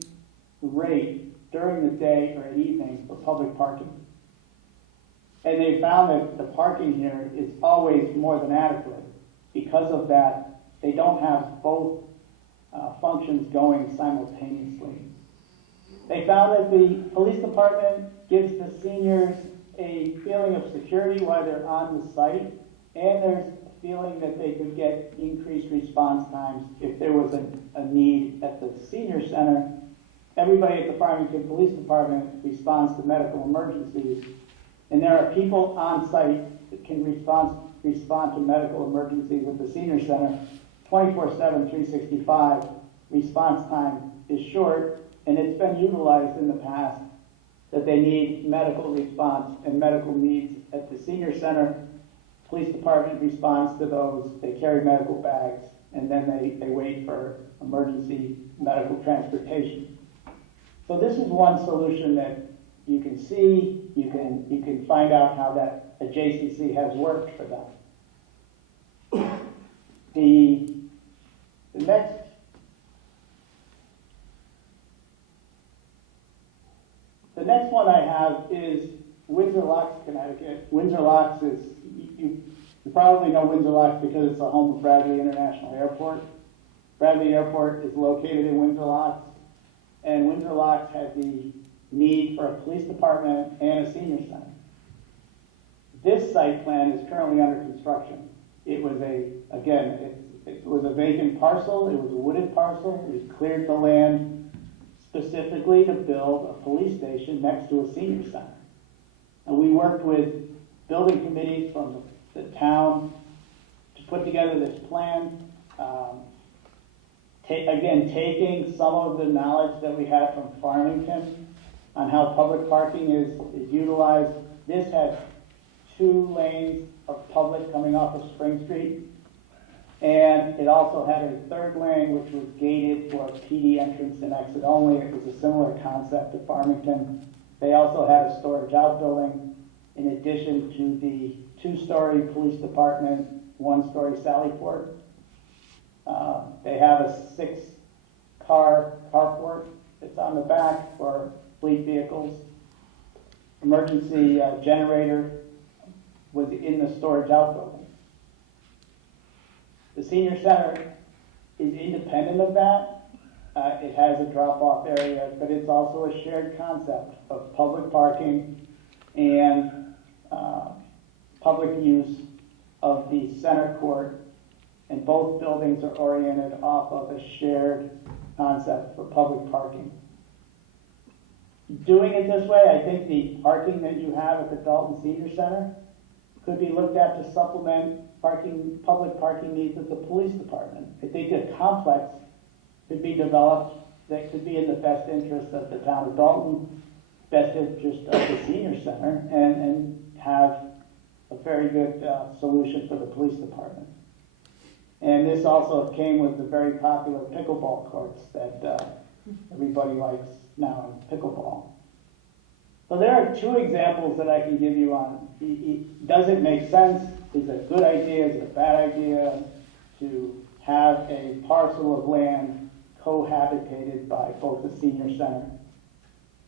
rate during the day or evening for public parking. And they found that the parking here is always more than adequate. Because of that, they don't have both functions going simultaneously. They found that the police department gives the seniors a feeling of security while they're on the site, and there's a feeling that they could get increased response times if there was a need at the senior center. Everybody at the Farmington Police Department responds to medical emergencies, and there are people on site that can respond to medical emergencies at the senior center 24/7, 365. Response time is short, and it's been utilized in the past that they need medical response and medical needs at the senior center. Police department responds to those, they carry medical bags, and then they wait for emergency medical transportation. So this is one solution that you can see, you can find out how that adjacency has worked for them. The next one I have is Windsor Locks, Connecticut. Windsor Locks is, you probably know Windsor Locks because it's the home of Bradley International Airport. Bradley Airport is located in Windsor Locks, and Windsor Locks had the need for a police department and a senior center. This site plan is currently under construction. It was it was a vacant parcel, it was a wooded parcel, we cleared the land specifically to build a police station next to a senior center. And we worked with building committees from the town to put together this plan. Taking some of the knowledge that we had from Farmington on how public parking is utilized. This had 2 lanes of public coming off of Spring Street. And it also had a 3rd lane, which was gated for PD entrance and exit only. It was a similar concept to Farmington. They also had a storage outbuilding in addition to the 2-story police department, 1-story Sally Port. They have a 6-car carport that's on the back for fleet vehicles. Emergency generator was in the storage outbuilding. The senior center is independent of that. It has a drop-off area, but it's also a shared concept of public parking and public use of the center court, and both buildings are oriented off of a shared concept for public parking. Doing it this way, I think the parking that you have at the Dalton Senior Center could be looked at to supplement public parking needs of the police department. I think a complex could be developed that could be in the best interest of the town of Dalton, best interest of the senior center, and have a very good solution for the police department. And this also came with the very popular pickleball courts that everybody likes now in pickleball. So there are 2 examples that I can give you on, does it make sense? Is it a good idea? Is it a bad idea to have a parcel of land cohabitated by both the senior center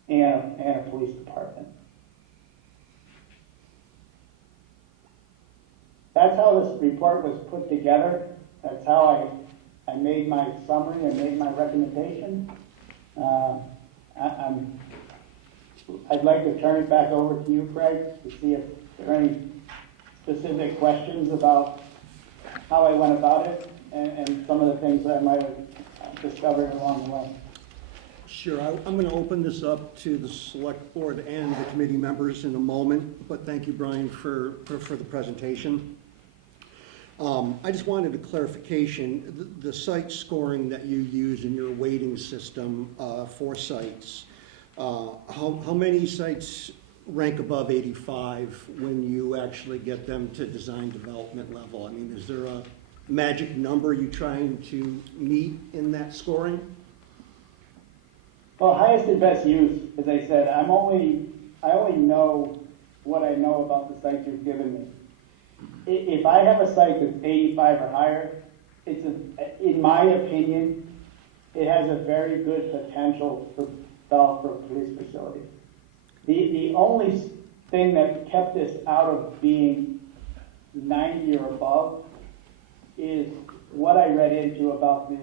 and a police department? That's how this report was put together. That's how I made my summary and made my recommendation. I'd like to turn it back over to you, Craig, to see if there are any specific questions about how I went about it and some of the things that I might have discovered along the way. Sure, I'm going to open this up to the select board and the committee members in a moment, but thank you, Brian, for the presentation. I just wanted a clarification. The site scoring that you use in your weighting system for sites, how many sites rank above 85 when you actually get them to design development level? I mean, is there a magic number you're trying to meet in that scoring? Well, highest and best use, as I said, I'm only I only know what I know about the site you've given me. If I have a site that's 85 or higher, in my opinion, it has a very good potential for develop for a police facility. The only thing that kept this out of being 90 or above is what I read into about the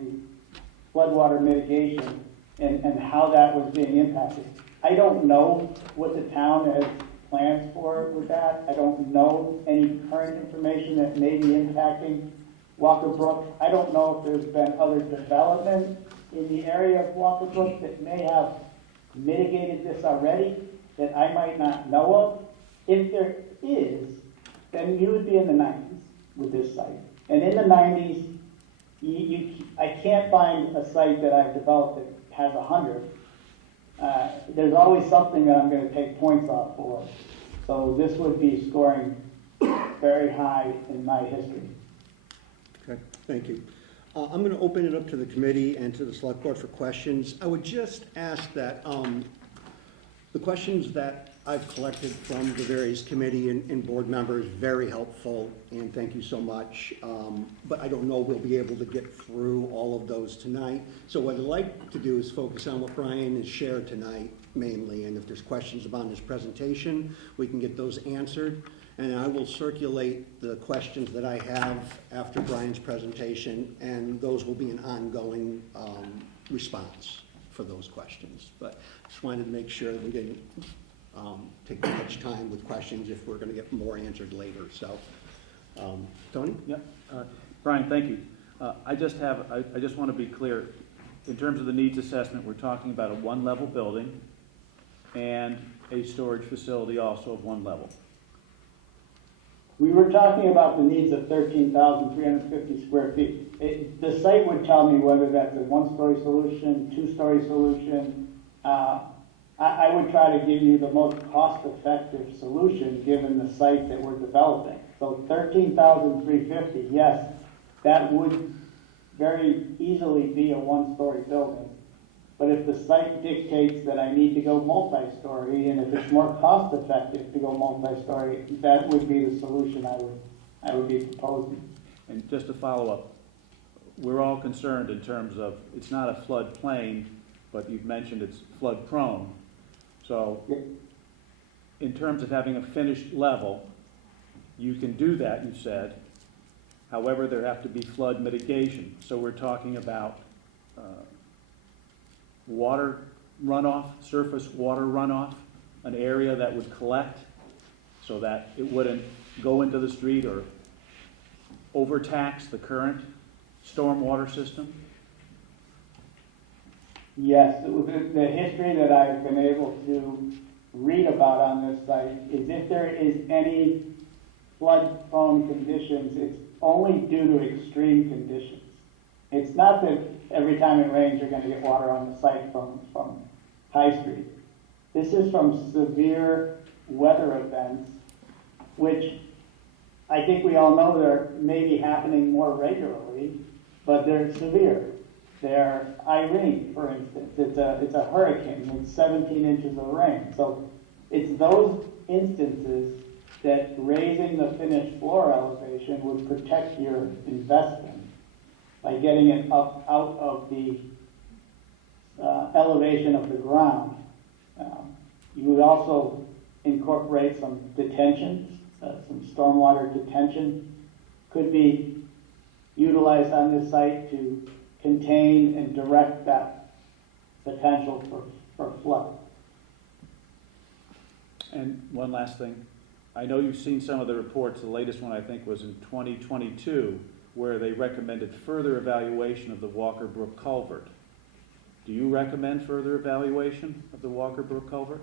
floodwater mitigation and how that was being impacted. I don't know what the town has plans for with that. I don't know any current information that may be impacting Walker Brook. I don't know if there's been other development in the area of Walker Brook that may have mitigated this already that I might not know of. If there is, then you would be in the 90s with this site. And in the 90s, I can't find a site that I've developed that has 100. There's always something that I'm going to take points off for. So this would be scoring very high in my history. Okay, thank you. I'm going to open it up to the committee and to the select board for questions. I would just ask that the questions that I've collected from the various committee and board members, very helpful, and thank you so much. But I don't know we'll be able to get through all of those tonight. So what I'd like to do is focus on what Brian has shared tonight mainly, and if there's questions about his presentation, we can get those answered. And I will circulate the questions that I have after Brian's presentation, and those will be an ongoing response for those questions. But just wanted to make sure that we didn't take too much time with questions if we're going to get more answered later. So, Tony? Yep. Brian, thank you. I just want to be clear. In terms of the needs assessment, we're talking about a one-level building and a storage facility also of one level. We were talking about the needs of 13,350 square feet. The site would tell me whether that's a one-story solution, two-story solution. I would try to give you the most cost-effective solution given the site that we're developing. So 13,350, yes, that would very easily be a one-story building. But if the site dictates that I need to go multi-story, and if it's more cost-effective to go multi-story, that would be the solution I would be proposing. And just to follow up, we're all concerned in terms of, it's not a flood plain, but you've mentioned it's flood prone. So in terms of having a finished level, you can do that, you said. However, there have to be flood mitigation. So we're talking about water runoff, surface water runoff, an area that would collect so that it wouldn't go into the street or overtax the current stormwater system? Yes, the history that I've been able to read about on this site is if there is any flood-prone conditions, it's only due to extreme conditions. It's not that every time it rains you're going to get water on the site from High Street. This is from severe weather events, which I think we all know they're maybe happening more regularly, but they're severe. They're Irene, for instance. It's a hurricane. It's 17 inches of rain. So it's those instances that raising the finished floor elevation would protect your investment by getting it up out of the elevation of the ground. You would also incorporate some detentions, some stormwater detention could be utilized on this site to contain and direct that potential for flood. And one last thing. I know you've seen some of the reports. The latest one I think was in 2022 where they recommended further evaluation of the Walker Brook culvert. Do you recommend further evaluation of the Walker Brook culvert?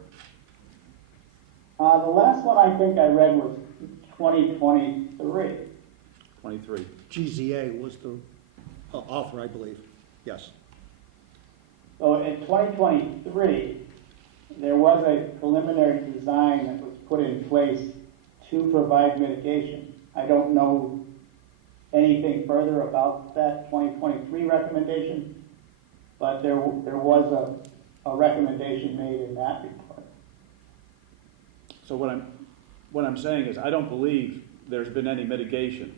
The last one I think I read was 2023. 23. GZA was the author, I believe. Yes. So in 2023, there was a preliminary design that was put in place to provide mitigation. I don't know anything further about that 2023 recommendation, but there was a recommendation made in that report. So what I'm saying is, I don't believe there's been any mitigation.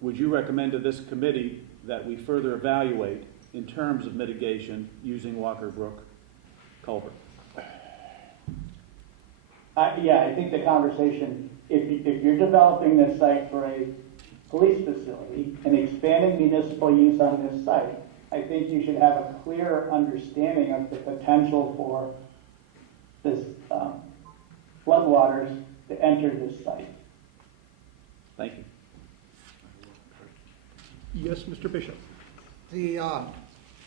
Would you recommend to this committee that we further evaluate in terms of mitigation using Walker Brook culvert? Yeah, I think the conversation, if you're developing this site for a police facility and expanding municipal use on this site, I think you should have a clear understanding of the potential for this floodwaters to enter this site. Thank you. Yes, Mr. Bishop? The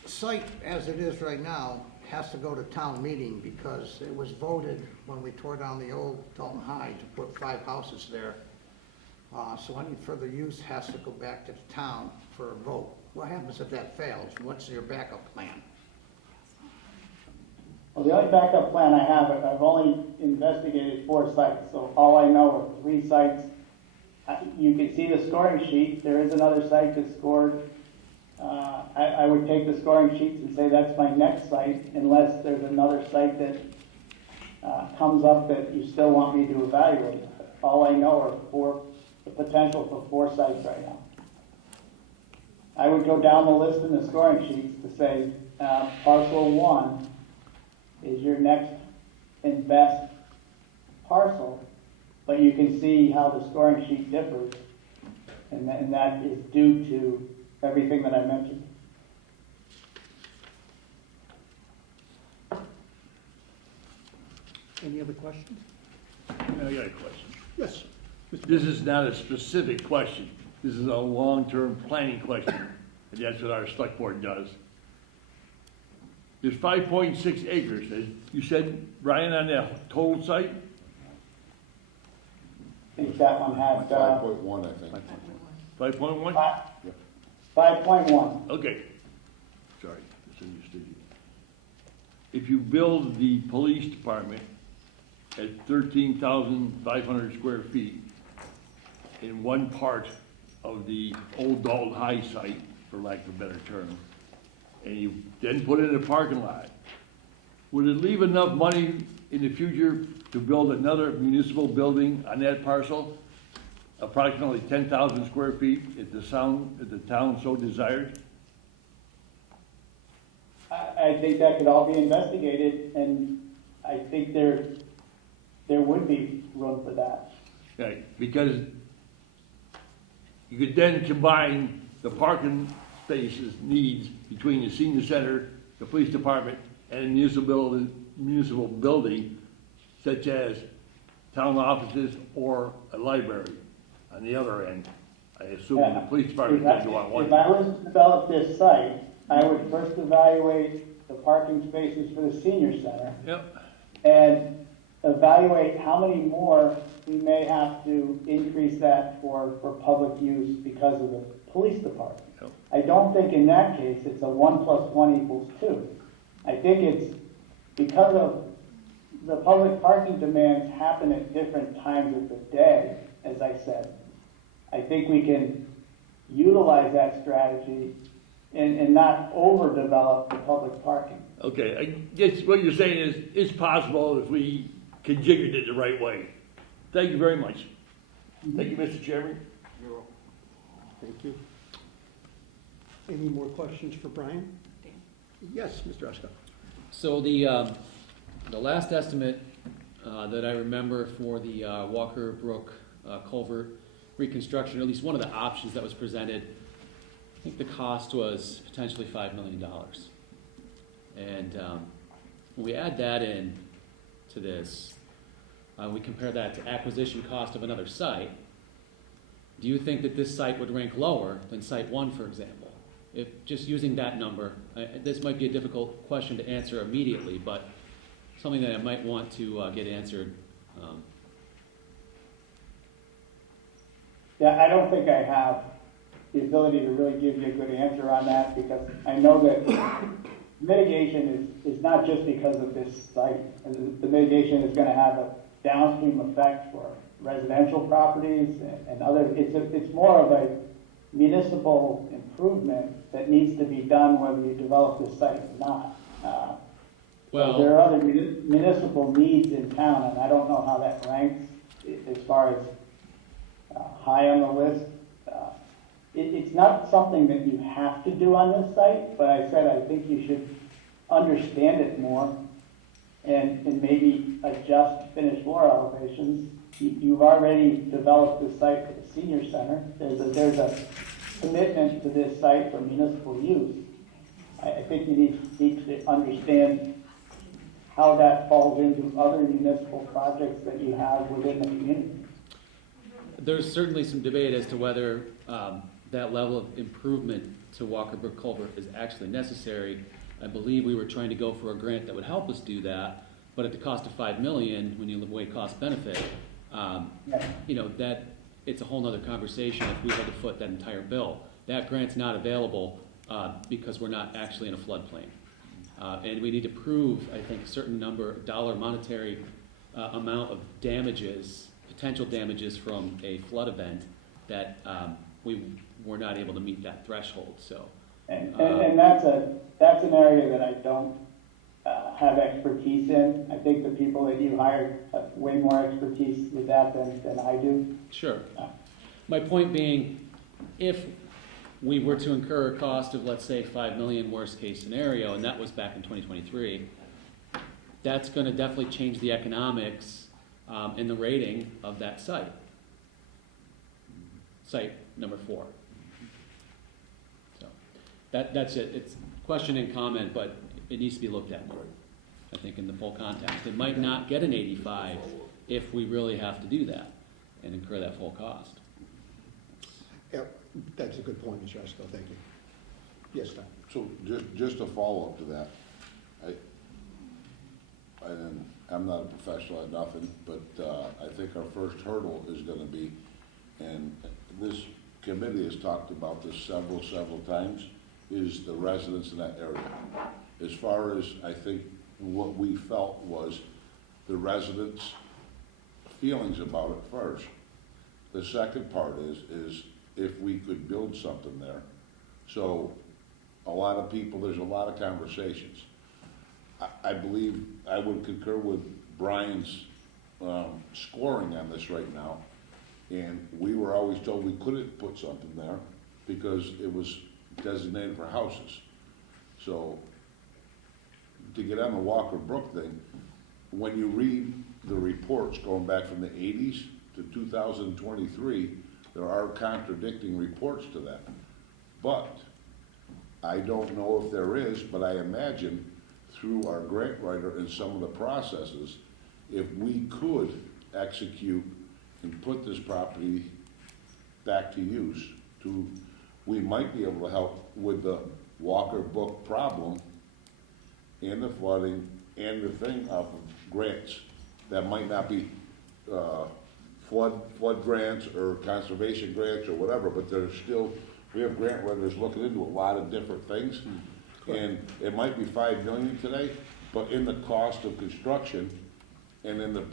site, as it is right now, has to go to town meeting because it was voted when we tore down the old Dalton High to put 5 houses there. So any further use has to go back to the town for a vote. What happens if that fails? What's your backup plan? Well, the only backup plan I have, I've only investigated 4 sites, so all I know are 3 sites. You can see the scoring sheet. There is another site that scored. I would take the scoring sheets and say that's my next site, unless there's another site that comes up that you still want me to evaluate. All I know are the potential for 4 sites right now. I would go down the list in the scoring sheets to say parcel 1 is your next and best parcel, but you can see how the scoring sheet differs, and that is due to everything that I mentioned. Any other questions? I got a question. Yes. This is not a specific question. This is a long-term planning question, and that's what our select board does. There's 5.6 acres, as you said, Brian, on the total site? I think that one had 5.1, I think. 5.1? 5.1. Okay. Sorry, misunderstood you. If you build the police department at 13,500 square feet in one part of the old Dalton High site, for lack of a better term, and you then put in a parking lot, would it leave enough money in the future to build another municipal building on that parcel, approximately 10,000 square feet, if the town so desired? I think that could all be investigated, and I think there would be room for that. Right, because you could then combine the parking spaces needs between the senior center, the police department, and a municipal building, such as town offices or a library on the other end. I assume the police department doesn't want one. If I was to develop this site, I would first evaluate the parking spaces for the senior center. Yep. And evaluate how many more we may have to increase that for public use because of the police department. Yep. I don't think in that case it's a 1 + 1 = 2. I think it's because of the public parking demands happen at different times of the day, as I said. I think we can utilize that strategy and not overdevelop the public parking. Okay, I guess what you're saying is, it's possible if we configured it the right way. Thank you very much. Thank you, Mr. Chairman. Thank you. Any more questions for Brian? Yes, Mr. Esco. So the last estimate that I remember for the Walker Brook culvert reconstruction, or at least one of the options that was presented, I think the cost was potentially $5 million. And when we add that in to this, we compare that to acquisition cost of another site. Do you think that this site would rank lower than site 1, for example? If just using that number, this might be a difficult question to answer immediately, but something that I might want to get answered. Yeah, I don't think I have the ability to really give you a good answer on that, because I know that mitigation is not just because of this site. The mitigation is going to have a downstream effect for residential properties and other. It's more of a municipal improvement that needs to be done whether you develop this site or not. Well- There are other municipal needs in town, and I don't know how that ranks as far as high on the list. It's not something that you have to do on this site, but I said I think you should understand it more and maybe adjust finished floor elevations. You've already developed this site for the senior center. There's a commitment to this site for municipal use. I think you need to understand how that falls into other municipal projects that you have within the community. There's certainly some debate as to whether that level of improvement to Walker Brook Culvert is actually necessary. I believe we were trying to go for a grant that would help us do that, but at the cost of $5 million, when you weigh cost benefit, that it's a whole nother conversation if we had to foot that entire bill. That grant's not available because we're not actually in a floodplain. And we need to prove, I think, a certain number of dollar monetary amount of damages, potential damages from a flood event that we were not able to meet that threshold, so. And that's an area that I don't have expertise in. I think the people that you hired have way more expertise with that than I do. Sure. My point being, if we were to incur a cost of, let's say, $5 million worst case scenario, and that was back in 2023, that's gonna definitely change the economics and the rating of that site. Site number 4. So, that's it. It's question and comment, but it needs to be looked at more, I think, in the full context. It might not get an 85 if we really have to do that and incur that full cost. Yeah, that's a good point, Mr. Esco, thank you. Yes, Tom? So just a follow-up to that. I'm not a professional at nothing, but I think our first hurdle is gonna be, and this committee has talked about this several times, is the residents in that area. As far as, I think, what we felt was the residents' feelings about it first. The second part is if we could build something there. So a lot of people, there's a lot of conversations. I believe I would concur with Brian's scoring on this right now. And we were always told we couldn't put something there because it was designated for houses. So to get on the Walker Brook thing, when you read the reports going back from the 80s to 2023, there are contradicting reports to that. But I don't know if there is, but I imagine through our grant writer and some of the processes, if we could execute and put this property back to use, we might be able to help with the Walker Brook problem and the flooding and the thing of grants that might not be flood grants or conservation grants or whatever, but there's still, we have grant writers looking into a lot of different things. And it might be $5 million today, but in the cost of construction and in the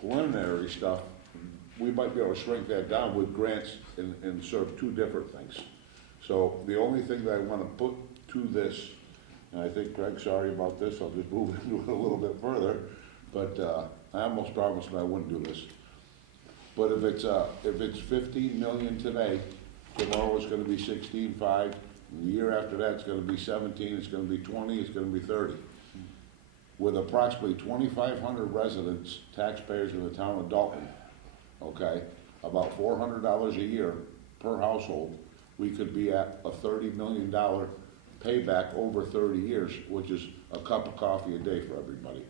preliminary stuff, we might be able to shrink that down with grants and serve two different things. So the only thing that I want to put to this, and I think, Greg, sorry about this, I'll just move into it a little bit further, but I almost promised I wouldn't do this. But if it's 15 million today, tomorrow it's going to be 16.5. The year after that, it's going to be 17, it's going to be 20, it's going to be 30. With approximately 2,500 residents, taxpayers in the town of Dalton, okay, about $400 a year per household, we could be at a $30 million payback over 30 years, which is a cup of coffee a day for everybody.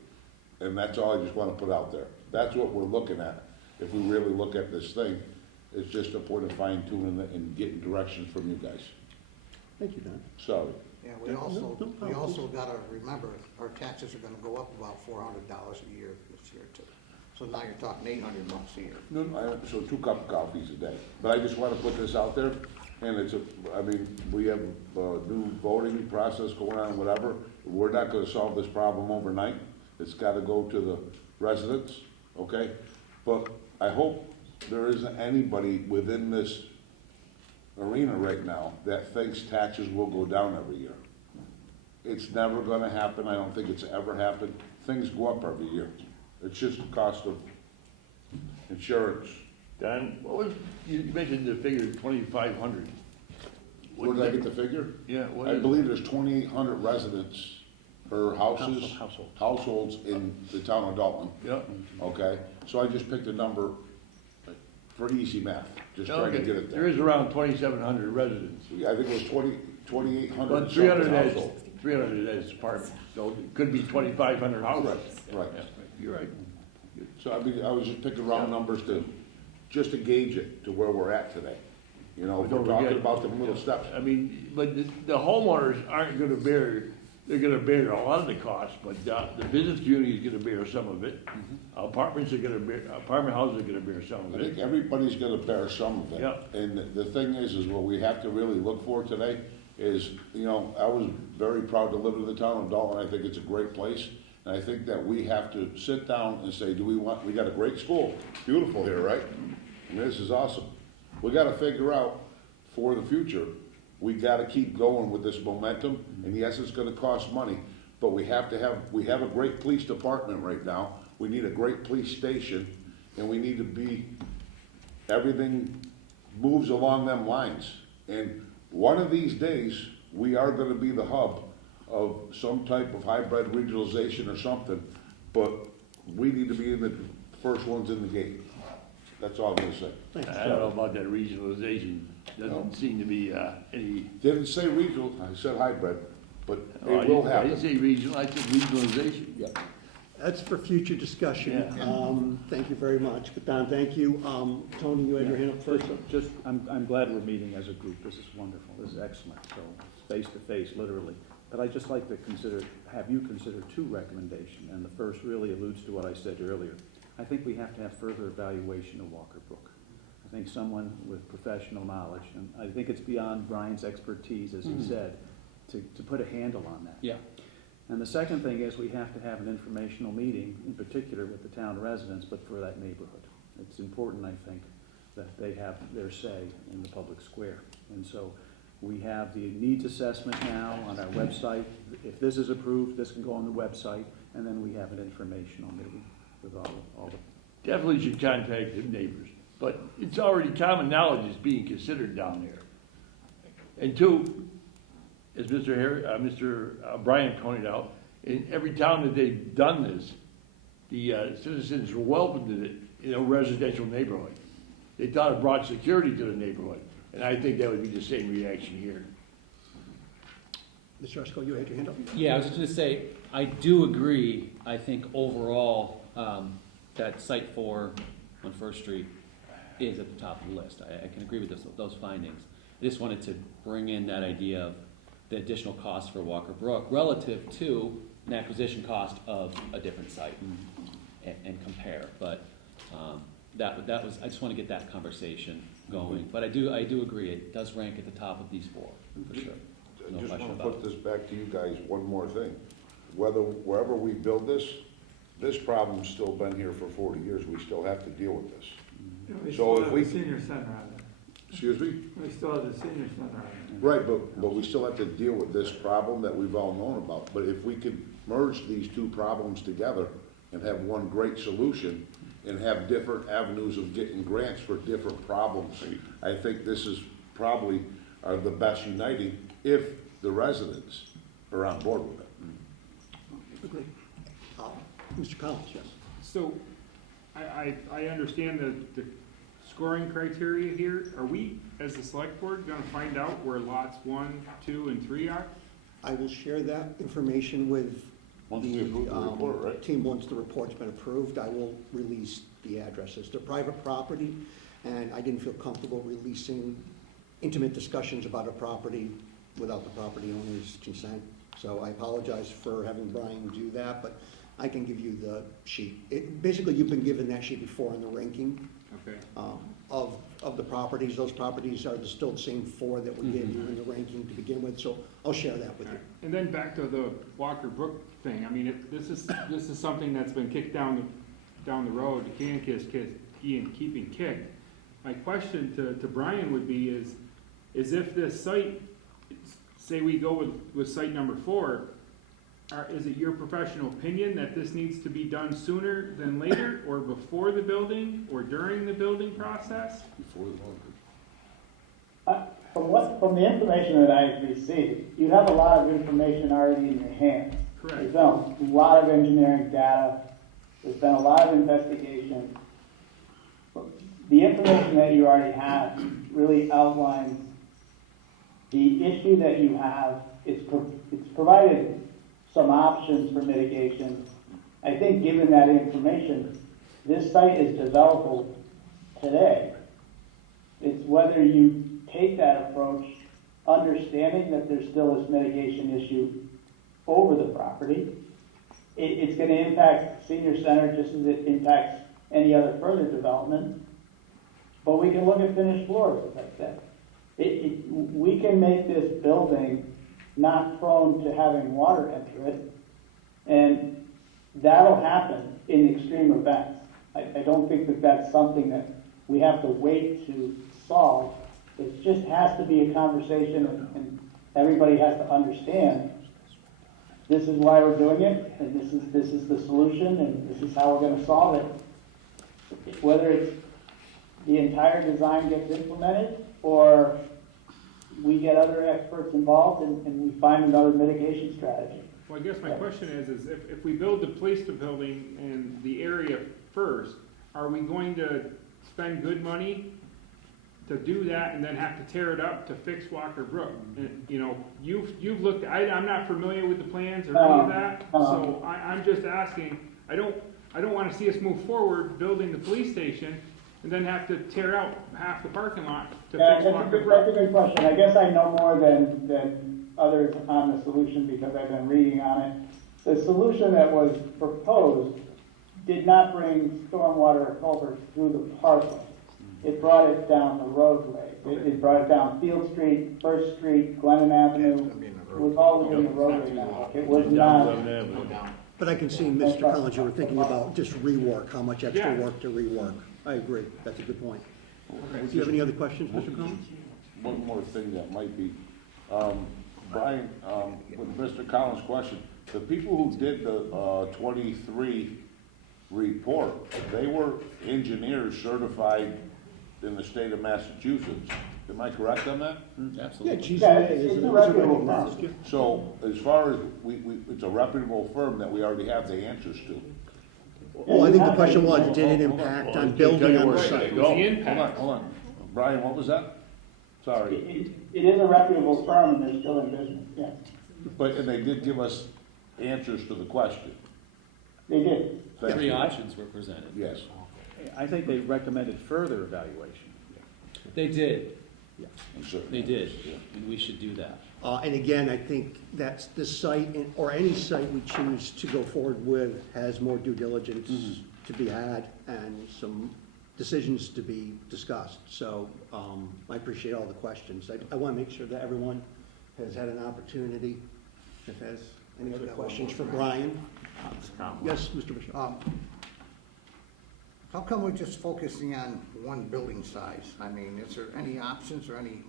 And that's all I just want to put out there. That's what we're looking at. If we really look at this thing, it's just a point of fine tuning it and getting directions from you guys. Thank you, Don. Sorry. Yeah, we also gotta remember, our taxes are gonna go up about $400 a year this year too. So now you're talking $800 a year. No, so 2 cup of coffees a day. But I just want to put this out there, and we have a new voting process going on, whatever. We're not gonna solve this problem overnight. It's gotta go to the residents, okay? But I hope there isn't anybody within this arena right now that thinks taxes will go down every year. It's never gonna happen, I don't think it's ever happened. Things go up every year. It's just the cost of insurance. Don, what was, you mentioned the figure 2,500. Where did I get the figure? Yeah, what I is? believe there's 2,800 residents or houses, households in the town of Dalton, Yeah. okay? So I just picked a number for easy math, just trying to Okay. get it There there. is around 2,700 residents. I think it was 2,800 But 300 something as, households. 300 as apartments, so it could be 2,500 houses. Right. Yeah, you're right. So I mean, I was just picking round numbers just to gauge it to where we're at today. You know, if we're Don't talking forget- about the little steps. I mean, but the homeowners aren't gonna bear, they're gonna bear a lot of the cost, but the business community is gonna bear some of it. Apartments are gonna bear, apartment houses are gonna bear some of I it. think everybody's gonna bear some of it. Yeah. And the thing is what we have to really look for today is, you know, I was very proud to live in the town of Dalton. I think it's a great place. And I think that we have to sit down and say, we got a great school, beautiful here, right? I mean, this is awesome. We gotta figure out for the future, we gotta keep going with this momentum. And yes, it's gonna cost money, but we have a great police department right now. We need a great police station, and we need to be, everything moves along them lines. And one of these days, we are gonna be the hub of some type of hybrid regionalization or something, but we need to be in the first ones in the gate. That's all I'm gonna say. Thanks, I don't know about that regionalization, doesn't seem to be, any. Didn't say regional, I said hybrid, but Oh, it will I didn't happen. say regional, I said regionalization. Yeah. That's for future discussion. Yeah. Thank you very much. But Don, thank you. Tony, you had your hand up first. Just, I'm glad we're meeting as a group. This is wonderful. This is excellent. So face to face, literally. But I'd just like to have you consider two recommendations. And the first really alludes to what I said earlier. I think we have to have further evaluation of Walker Brook. I think someone with professional knowledge, and I think it's beyond Brian's expertise, as he said, to put a handle on that. Yeah. And the second thing is we have to have an informational meeting, in particular with the town residents, but for that neighborhood. It's important, I think, that they have their say in the public square. And so we have the needs assessment now on our website. If this is approved, this can go on the website, and then we have an informational meeting with all the. Definitely should contact the neighbors, but it's already common knowledge is being considered down there. And two, as Mr. Bryan pointed out, in every town that they've done this, the citizens welcomed it in a residential neighborhood. They thought it brought security to the neighborhood, and I think that would be the same reaction here. Mr. Esco, you had your hand up? Yeah, I was just gonna say, I do agree, I think overall, that Site 4 on First Street is at the top of the list. I can agree with those findings. I just wanted to bring in that idea of the additional cost for Walker Brook relative to an acquisition cost of a different site and compare. But that was, I just want to get that conversation going. But I do agree, it does rank at the top of these four, for sure. I No just question want to about put this back to you guys, one more thing. Wherever we build this problem's still been here for 40 years, we still have to deal with this. We So still if have we- the senior center on there. Excuse me? We still have the senior center on there. Right, but we still have to deal with this problem that we've all known about. But if we could merge these two problems together and have one great solution and have different avenues of getting grants for different problems, I think this is probably the best uniting if the residents are on board with it. Agree. Mr. Collins, yes. So, I understand the scoring criteria here. Are we, as the select board, gonna find out where lots 1, 2, and 3 are? I will share that information with Once we approve the report, right? team. Once the report's been approved, I will release the addresses. They're private property, and I didn't feel comfortable releasing intimate discussions about a property without the property owner's consent. So I apologize for having Brian do that, but I can give you the sheet. Basically, you've been given that sheet before in the ranking Okay. of the properties. Those properties are still the same 4 that we gave you in the ranking to begin with, so I'll share that with you. And then back to the Walker Brook thing. I mean, this is something that's been kicked down the road. Keeping kicked. My question to Brian would be is if this site say we go with site number 4, is it your professional opinion that this needs to be done sooner than later, or before the building, or during the building process? Before the vote. From the information that I've received, you have a lot of information already in your hands. Correct. There's been a lot of engineering data, there's been a lot of investigation. The information that you already have really outlines the issue that you have. It's provided some options for mitigation. I think given that information, this site is developable today. It's whether you take that approach, understanding that there's still this mitigation issue over the property. It's going to impact senior center just as it impacts any other further development. But we can look at finished floors, as I said. We can make this building not prone to having water enter it, and that'll happen in extreme events. I don't think that that's something that we have to wait to solve. It just has to be a conversation, and everybody has to understand this is why we're doing it, and this is the solution, and this is how we're going to solve it. Whether it's the entire design gets implemented, or we get other experts involved and we find another mitigation strategy. Well, I guess my question is if we build the police building in the area first, are we going to spend good money to do that and then have to tear it up to fix Walker Brook? And, you know, you've looked, I'm not familiar with the plans or any of that, so I'm just asking, I don't want to see us move forward building the police station and then have to tear out half the parking lot to fix Walker Brook. That's a good question. I guess I know more than others on the solution because I've been reading on it. The solution that was proposed did not bring stormwater culverts through the parkway. It brought it down the roadway. It brought it down Field Street, First Street, Glennon Avenue. It was all within the roadway now. It was not. But I can see, Mr. Collins, you were thinking about just rework, how much extra work to rework. I agree, that's a good point. Do you have any other questions, Mr. Collins? One more thing that might be, Brian, with Mr. Collins' question, the people who did the 23 report, they were engineers certified in the state of Massachusetts. Am I correct on that? Absolutely. Yeah, it's a reputable firm. So as far as it's a reputable firm that we already have the answers to. Well, I think the question was, did it impact on building on the Right, site? it was the impact. Hold on. Brian, what was that? Sorry. It is a reputable firm and they're still in business, yes. And they did give us answers to the question. They did. Thank 3 you. options were presented. Yes. I think they recommended further evaluation. They did, I'm certain. they did, Yeah. and we should do that. And again, I think that's this site, or any site we choose to go forward with, has more due diligence to be had and some decisions to be discussed. So I appreciate all the questions. I want to make sure that everyone has had an opportunity. If there's any other questions for Brian? Yes, Mr. Bishop. How come we're just focusing on one building size? I mean, is there any options or any,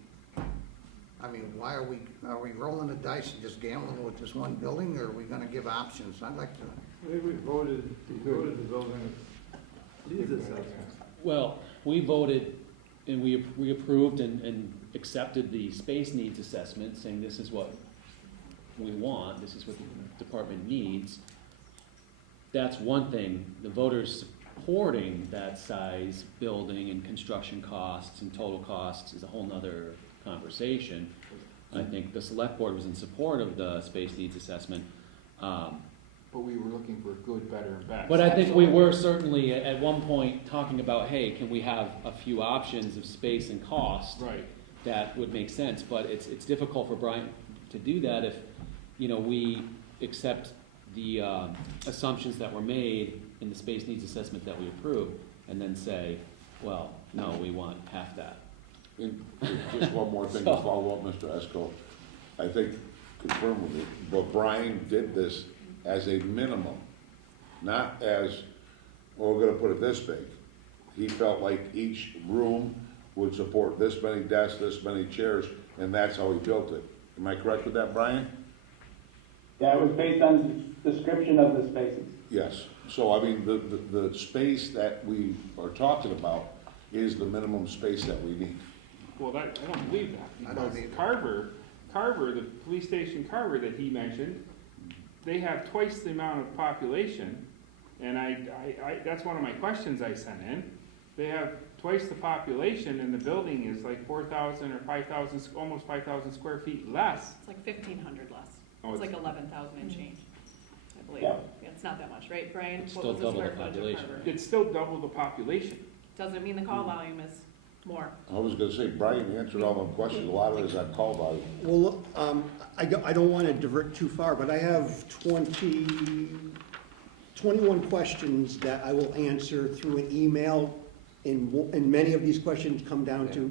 I mean, why are we rolling the dice and just gambling with this one building, or are we gonna give options? I'd like to. I think we voted the building. Well, we voted and we approved and accepted the space needs assessment, saying this is what we want, this is what the department needs. That's one thing. The voters supporting that size building and construction costs and total costs is a whole nother conversation. I think the select board was in support of the space needs assessment. But we were looking for good, better, and best. But I think we were certainly at one point talking about, hey, can we have a few options of space and cost? Right. That would make sense, but it's difficult for Brian to do that if, you know, we accept the assumptions that were made in the space needs assessment that we approved, and then say, well, no, we want half that. And just one more thing to follow up, Mr. Esco. I think, confirm with me, but Brian did this as a minimum, not as, well, we're gonna put it this big. He felt like each room would support this many desks, this many chairs, and that's how he built it. Am I correct with that, Brian? That was based on the description of the spaces. Yes. So, I mean, the space that we are talking about is the minimum space that we need. Well, I don't believe that, I don't because either. Carver, the police station Carver that he mentioned, they have twice the amount of population, and that's one of my questions I sent in. They have twice the population, and the building is like 4,000 or 5,000, almost 5,000 square feet less. It's like 1,500 less. Oh, It's like 11,000 and change, I believe. Yeah. Yeah, it's not that much, right, Brian? It's What still was the double the square footage of population, Carver? It's still double the population. Doesn't mean the call volume is more. I was gonna say, Brian answered all my questions, a lot of it is on call volume. Well, I don't want to divert too far, but I have 21 questions that I will answer through an email, and many of these questions come down to,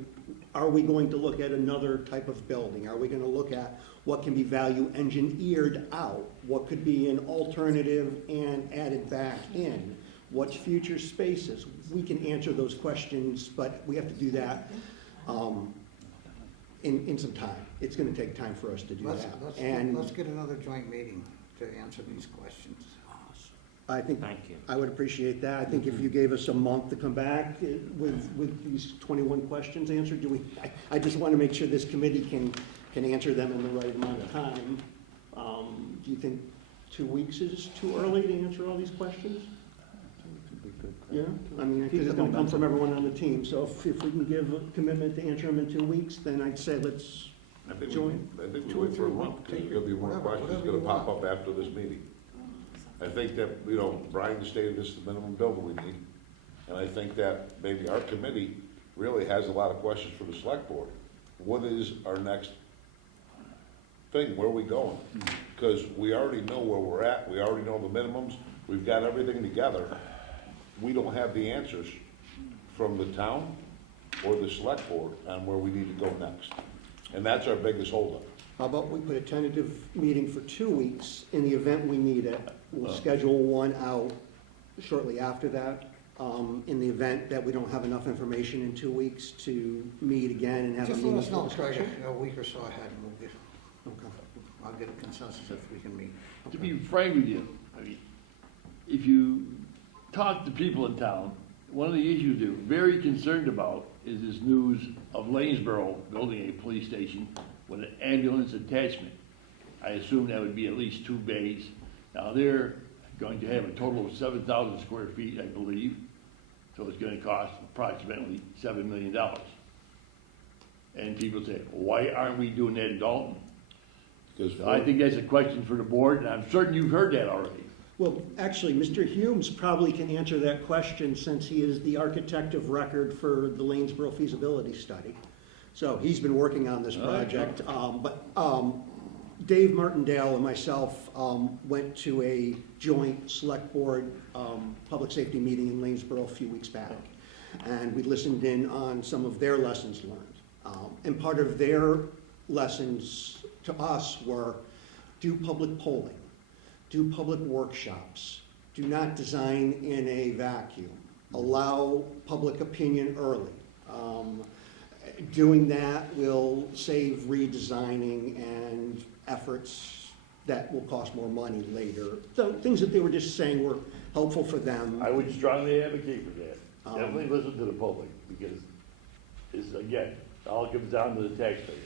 are we going to look at another type of building? Are we going to look at what can be value engineered out? What could be an alternative and added back in? What's future spaces? We can answer those questions, but we have to do that in some time. It's going to take time for us to do that. Let's get another joint meeting to answer these questions. I think, Thank you. I would appreciate that. I think if you gave us a month to come back with these 21 questions answered, I just want to make sure this committee can answer them in the right amount of time. Do you think 2 weeks is too early to answer all these questions? Yeah, I mean, because it's gonna come from everyone on the team, so if we can give a commitment to answer them in 2 weeks, then I'd say let's join. I think we wait for a month, because there's gonna be more questions gonna pop up after this meeting. I think that, you know, Brian stated this is the minimum building we need, and I think that maybe our committee really has a lot of questions for the select board. What is our next thing, where are we going? Because we already know where we're at, we already know the minimums, we've got everything together. We don't have the answers from the town or the select board on where we need to go next. And that's our biggest holdup. How about we put a tentative meeting for 2 weeks, in the event we need it, we'll schedule one out shortly after that. In the event that we don't have enough information in 2 weeks to meet again and have a Just let us meaningful know, try discussion. a week or so ahead, and we'll get, Okay. I'll get a consensus if we can meet. To be frank with you, I mean, if you talk to people in town, one of the issues they're very concerned about is this news of Lanesboro building a police station with an ambulance attachment. I assume that would be at least 2 bays. Now, they're going to have a total of 7,000 square feet, I believe, so it's gonna cost approximately $7 million. And people say, why aren't we doing that in Dalton? Because I think that's a question for the board, and I'm certain you've heard that already. Well, actually, Mr. Humes probably can answer that question, since he is the architect of record for the Lanesboro feasibility study. So he's been working on this project. But Dave Martindale and myself went to a joint select board public safety meeting in Lanesboro a few weeks back. And we listened in on some of their lessons learned. And part of their lessons to us were, do public polling, do public workshops, do not design in a vacuum, allow public opinion early. Doing that will save redesigning and efforts that will cost more money later. So things that they were just saying were helpful for them. I would strongly advocate for that. Definitely listen to the public, because it's, again, it all comes down to the taxpayers.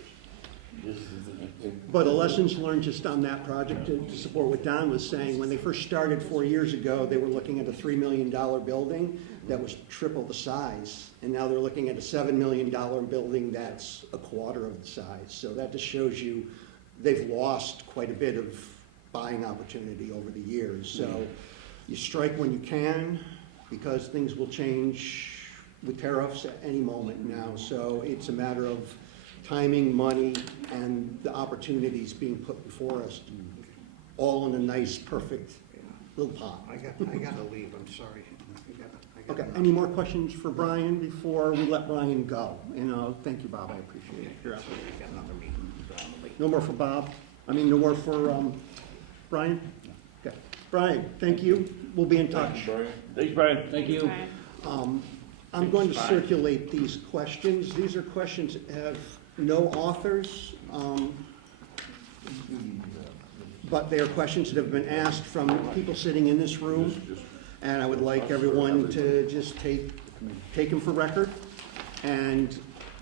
This is But a lessons learned just on that project, to support what Don was saying, when they first started 4 years ago, they were looking at a $3 million building that was triple the size. And now they're looking at a $7 million building that's a quarter of the size. So that just shows you they've lost quite a bit of buying opportunity over the years. So you strike when you can, because things will change with tariffs at any moment now. So it's a matter of timing, money, and the opportunities being put before us, all in a nice, perfect little pot. I gotta leave, I'm sorry. I gotta Okay, any more questions for Brian before we let Brian go? And thank you, Bob, I appreciate it. Your effort. I got another meeting. No more for Bob? No more for Brian? Okay. Brian, thank you. We'll be in touch. Thanks, Brian. Thank you. I'm going to circulate these questions. These are questions that have no authors. but they are questions that have been asked from people sitting in this room, and I would like everyone to just take them for record, and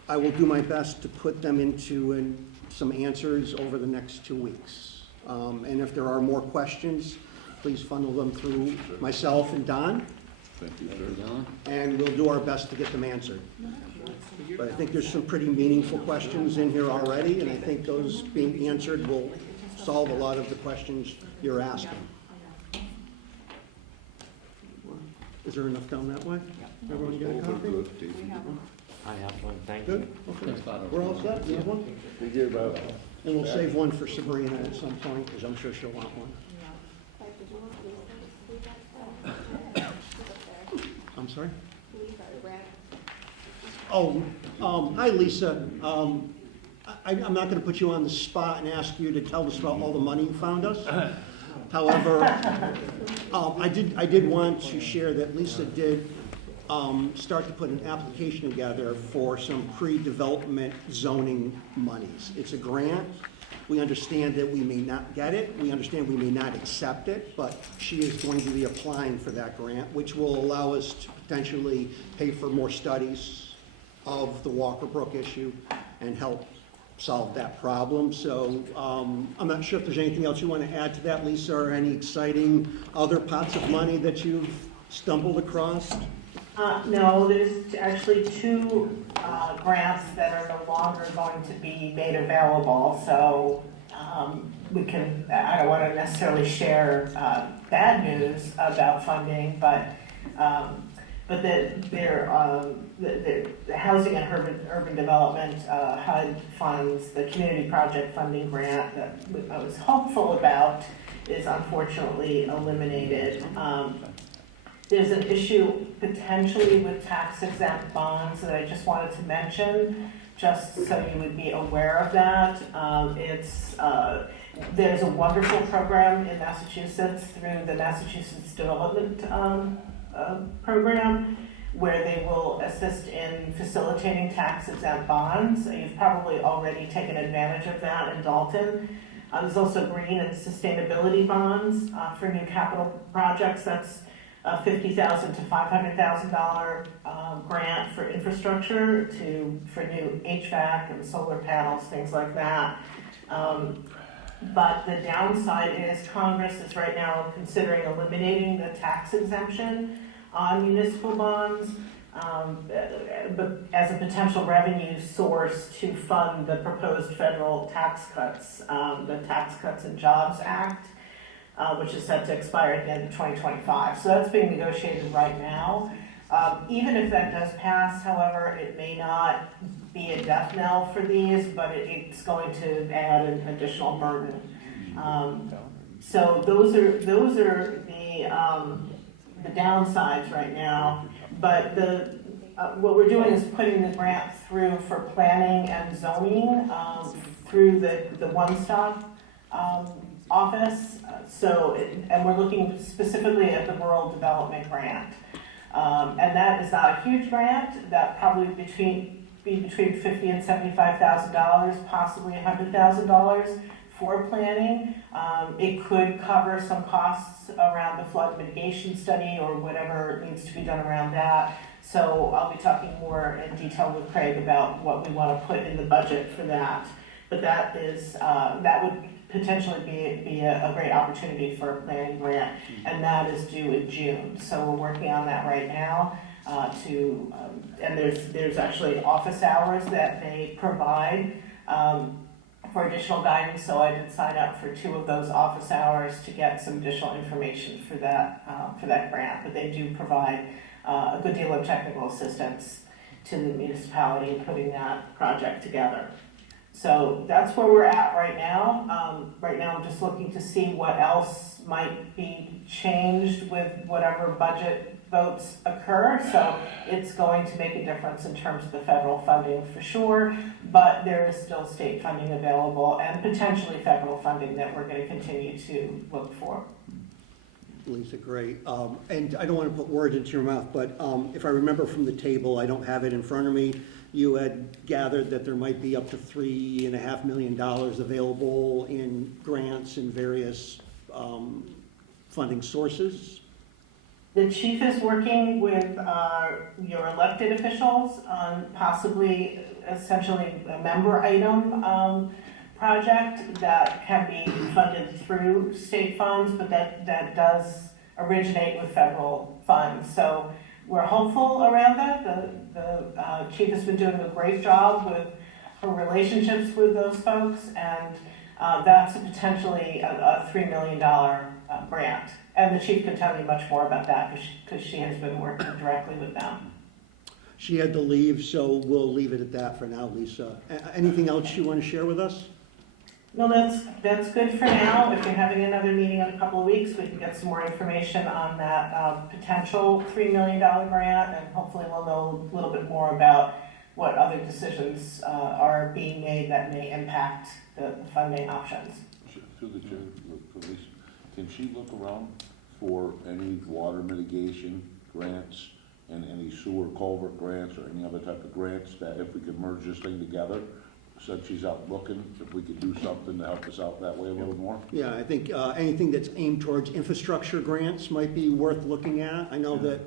I will do my best to put them into some answers over the next 2 weeks. And if there are more questions, please funnel them through myself and Don, Thank you, sir. and we'll do our best to get them answered. But I think there's some pretty meaningful questions in here already, and I think those being answered will solve a lot of the questions you're asking. Is there enough down that way? Everyone get a copy? I have one, thank Good, you. okay. We're all set, you have one? And we'll save one for Sabrina at some point, because I'm sure she'll want one. I'm sorry? Oh, hi, Lisa. I'm not gonna put you on the spot and ask you to tell us about all the money you found us. However, I did want to share that Lisa did start to put an application together for some pre-development zoning monies. It's a grant. We understand that we may not get it. We understand we may not accept it, but she is going to be applying for that grant, which will allow us to potentially pay for more studies of the Walker Brook issue and help solve that problem. So I'm not sure if there's anything else you want to add to that, Lisa, or any exciting other pots of money that you've stumbled across? No, there's actually two grants that are no longer going to be made available, so we can, I don't want to necessarily share bad news about funding, but the Housing and Urban Development HUD funds, the Community Project Funding Grant that I was hopeful about is unfortunately eliminated. There's an issue potentially with tax exempt bonds that I just wanted to mention, just so you would be aware of that. There's a wonderful program in Massachusetts through the Massachusetts Development Program where they will assist in facilitating tax exempt bonds. You've probably already taken advantage of that in Dalton. There's also green and sustainability bonds for new capital projects. That's $50,000 to $500,000 grant for infrastructure for new HVAC and solar panels, things like that. But the downside is Congress is right now considering eliminating the tax exemption on municipal bonds, but as a potential revenue source to fund the proposed federal tax cuts, the Tax Cuts and Jobs Act, which is set to expire at the end of 2025. So that's being negotiated right now. Even if that does pass, however, it may not be a death knell for these, but it's going to add an additional burden. So those are the downsides right now. But what we're doing is putting the grant through for planning and zoning through the one-stop office. And we're looking specifically at the Rural Development Grant. And that is not a huge grant, that probably be between $50,000 and $75,000, possibly $100,000 for planning. It could cover some costs around the flood mitigation study or whatever needs to be done around that. So I'll be talking more in detail with Craig about what we want to put in the budget for that. But that would potentially be a great opportunity for a planning grant, and that is due in June. So we're working on that right now. And there's actually office hours that they provide for additional guidance. So I did sign up for 2 of those office hours to get some additional information for that grant. But they do provide a good deal of technical assistance to the municipality in putting that project together. So that's where we're at right now. Right now I'm just looking to see what else might be changed with whatever budget votes occur. So it's going to make a difference in terms of the federal funding for sure, but there is still state funding available and potentially federal funding that we're going to continue to look for. Lisa, great. And I don't want to put words into your mouth, but if I remember from the table, I don't have it in front of me, you had gathered that there might be up to $3.5 million available in grants and various funding sources. The chief is working with your elected officials on possibly essentially a member item project that can be funded through state funds, but that does originate with federal funds. So we're hopeful around that. The chief has been doing a great job with her relationships with those folks, and that's potentially a $3 million grant. And the chief can tell you much more about that because she has been working directly with them. She had to leave, so we'll leave it at that for now, Lisa. Anything else you want to share with us? No, that's good for now. If you're having another meeting in a couple of weeks, we can get some more information on that potential $3 million grant, and hopefully we'll know a little bit more about what other decisions are being made that may impact the funding options. Through the chair, Lisa, can she look around for any water mitigation grants and any sewer culvert grants or any other type of grants that if we could merge this thing together? Since she's out looking, if we could do something to help us out that way a little more? Yeah, I think anything that's aimed towards infrastructure grants might be worth looking at. I know that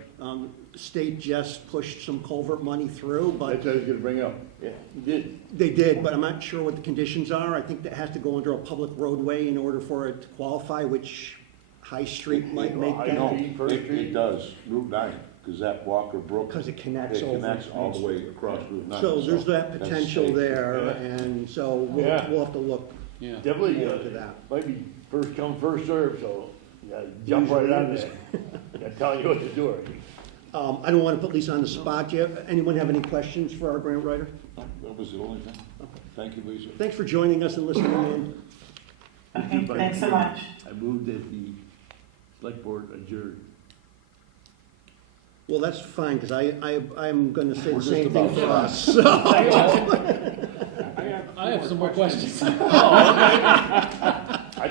state just pushed some culvert money through, but That's what I was gonna bring up. Yeah, you did. they did, but I'm not sure what the conditions are. I think that has to go under a public roadway in order for it to qualify, which High Street might make I that. know. It does, Route 9, because that Walker Brook. Because it connects It over. connects all the way across Route 9. So there's that that's potential safe. there, Yeah. and so we'll have to look Yeah. Definitely, more into that. might be first come, first served, so you gotta jump right on there. I'm telling you what to do already. I don't want to put Lisa on the spot. Anyone have any questions for our grant writer? That was the only thing. Thank you, Lisa. Thanks for joining us and listening in. Okay, thanks so much. I moved that the select board adjourn. Well, that's fine, because I'm going to say We're the same just thing about for done. us. So. I have some more questions. I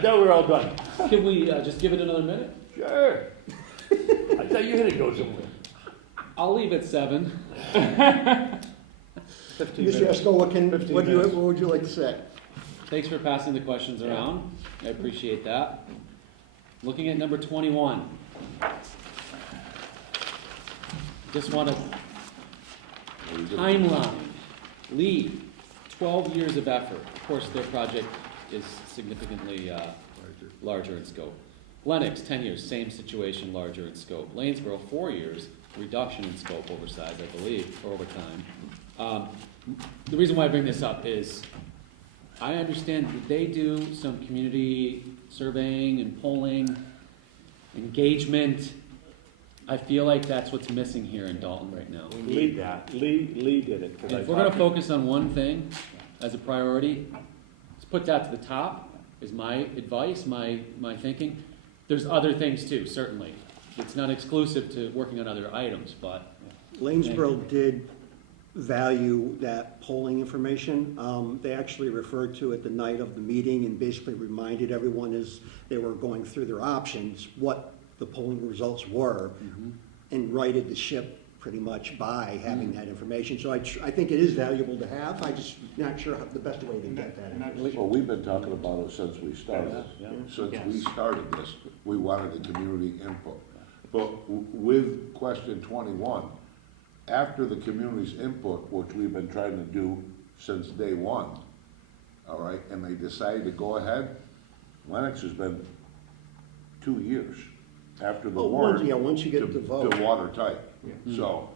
thought we were all done. Can we just give it another minute? Sure. I thought you had to go somewhere. I'll leave at 7. 15 Mr. minutes. Esco, what 15 would minutes. you like to say? Thanks for passing the questions around. I appreciate that. Looking at number 21. Just want to timeline. Lead, 12 years of effort. Of course, their project is significantly larger in scope. Lennox, 10 years, same situation, larger in scope. Lanesboro, 4 years, reduction in scope, oversize, I believe, or over time. The reason why I bring this up is I understand that they do some community surveying and polling, engagement. I feel like that's what's missing here in Dalton right now. Lee did it. 'cause I If we're gonna talked focus on one thing as a priority, let's put that to the top, is my advice, my thinking. There's other things too, certainly. It's not exclusive to working on other items, but Lanesboro did value that polling information. They actually referred to it the night of the meeting and basically reminded everyone as they were going through their options what the polling results were, and righted the ship pretty much by having that information. So I think it is valuable to have. I'm just not sure how the best way to get that information. Well, we've been talking about it since we started. Since we started this, we wanted the community input. But with question 21, after the community's input, which we've been trying to do since day one, all right, and they decided to go ahead, Lennox has been 2 years after the warrant. Once you get the vote. To watertight. So,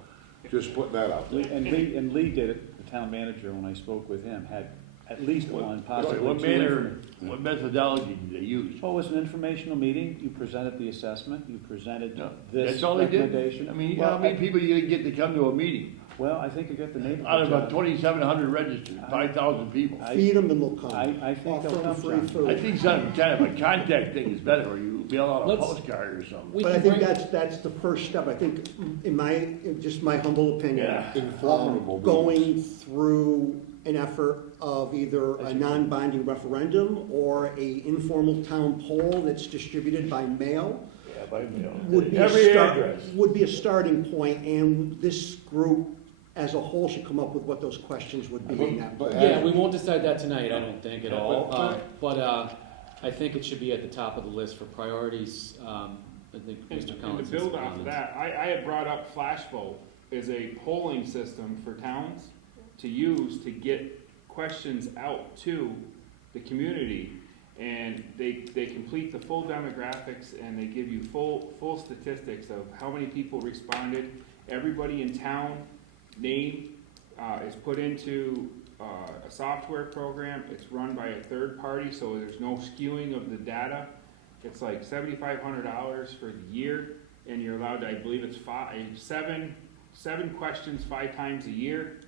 just putting that out there. And Lee did it, the town manager, when I spoke with him, had at least one, possibly What two. manner, what methodology did they use? Well, it was an informational meeting. You presented the assessment, you presented this That's all they did? recommendation. I mean, how many people you get to come to a meeting? Well, I think you got the neighborhood. Out of John. about 2,700 registered, 5,000 people. Feed them and they'll come. I think they'll Offer them come, free John. food. I think some kind of a contact thing is better, or you mail out a Let's- postcard or something. we But I can think bring, that's the first step. I think, just my humble opinion, Yeah. Informative going through an effort of either a non-binding referendum or a informal town poll that's distributed by mail. that by mail. would be a Every start, address. would be a starting point, and this group as a whole should come up with what those questions would be. But Yeah, we won't decide that tonight, I don't think at all. but- I think it should be at the top of the list for priorities. I think Mr. And Collins. to build off of that, I had brought up Flash Vote as a polling system for towns to use to get questions out to the community. And they complete the full demographics and they give you full statistics of how many people responded. Everybody in town name is put into a software program. It's run by a third party, so there's no skewing of the data. It's like $7,500 for the year, and you're allowed to, I believe it's seven questions 5 times a year.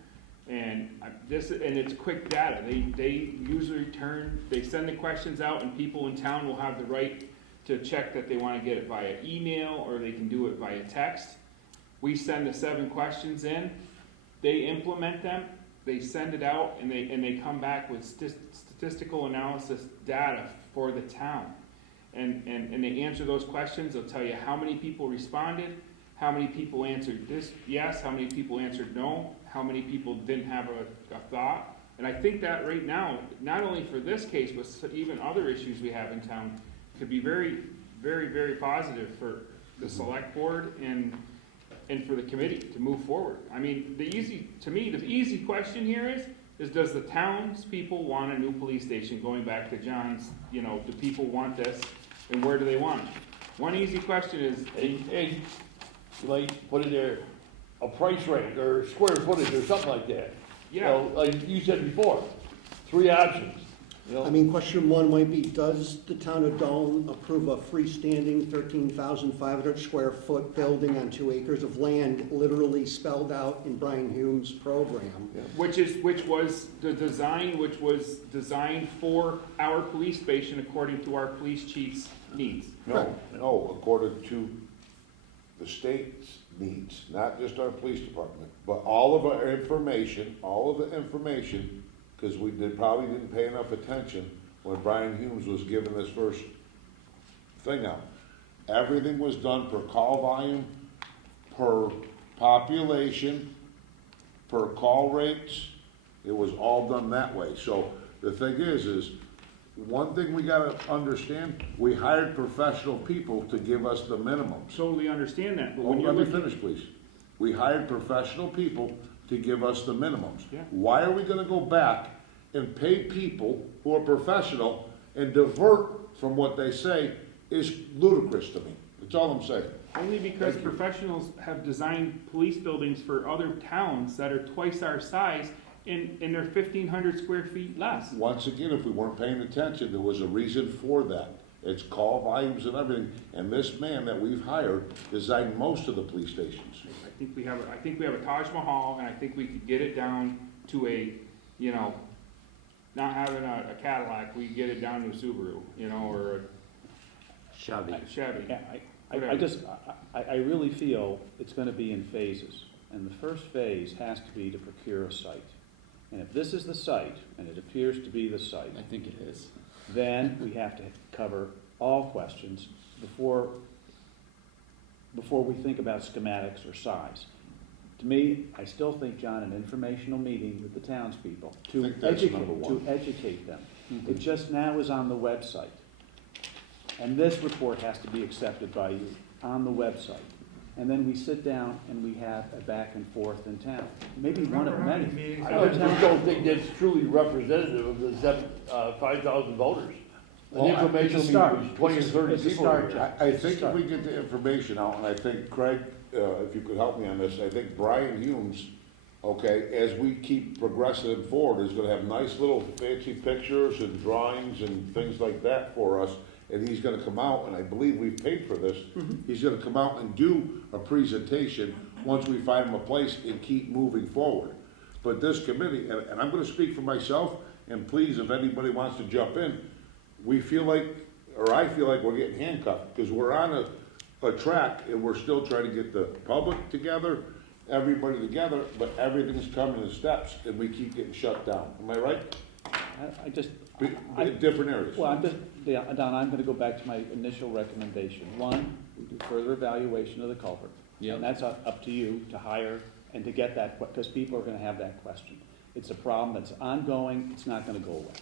And it's quick data. They usually send the questions out, and people in town will have the right to check that they want to get it via email or they can do it via text. We send the 7 questions in, they implement them, they send it out, and they come back with statistical analysis data for the town. And they answer those questions. They'll tell you how many people responded, how many people answered this yes, how many people answered no, how many people didn't have a thought. And I think that right now, not only for this case, but even other issues we have in town, could be very, very, very positive for the select board and for the committee to move forward. I mean, the easy question here is does the townspeople want a new police station? Going back to John's, do people want this, and where do they want it? One easy question is, And like, put in there a price range or square footage or something like that. yeah, Like you said before, 3 options, I mean, question 1 might be, does the town of Dalton approve a freestanding 13,500 square foot building on 2 acres of land, literally spelled out in Brian Hume's program? which was designed for our police station according to our police chief's needs. No, according to the state's needs, not just our police department, but all of our information, because we probably didn't pay enough attention when Brian Humes was giving this first thing out. Everything was done per call volume, per population, per call rates. It was all done that way. So the thing is one thing we gotta understand, we hired professional people to give us the minimums. Totally understand that, but when you're Let me looking, finish, please. We hired professional people to give us the minimums. Yeah. Why are we gonna go back and pay people who are professional and divert from what they say is ludicrous to me. That's all I'm saying. only because professionals have designed police buildings for other towns that are twice our size, and they're 1,500 square feet less. Once again, if we weren't paying attention, there was a reason for that. It's call volumes and everything, and this man that we've hired designed most of the police stations. I think we have a Taj Mahal, and I think we could get it down to a, not having a Cadillac, we could get it down to a Subaru, or a Chevy. Chevy. Yeah, I really feel it's gonna be in phases. And the first phase has to be to procure a site. And if this is the site, and it appears to be the site, I think it is. then we have to cover all questions before we think about schematics or size. To me, I still think, John, an informational meeting with the townspeople I think that's number one. to educate them. It just now is on the website. And this report has to be accepted by you on the website. And then we sit down and we have a back and forth in town. Maybe one of many. I just don't think that's truly representative of the 5,000 voters. Well, The information it's a start. was 20 or It's a 30 people. start, here. Jeff. I think if we get the information out, and I think Craig, if you could help me on this, I think Brian Humes, okay, as we keep progressing forward, is gonna have nice little fancy pictures and drawings and things like that for us. And he's gonna come out, and I believe we've paid for this, he's gonna come out and do a presentation once we find him a place and keep moving forward. But this committee, and I'm gonna speak for myself, and please, if anybody wants to jump in, we feel like, or I feel like we're getting handcuffed, because we're on a track, and we're still trying to get the public together, everybody together, but everything's coming in steps, and we keep getting shut down. Am I right? I just, In different areas. well, I'm just, yeah, Don, I'm gonna go back to my initial recommendation. One, we do further evaluation of the culvert. Yep. And that's up to you to hire and to get that, because people are gonna have that question. It's a problem that's ongoing, it's not gonna go away.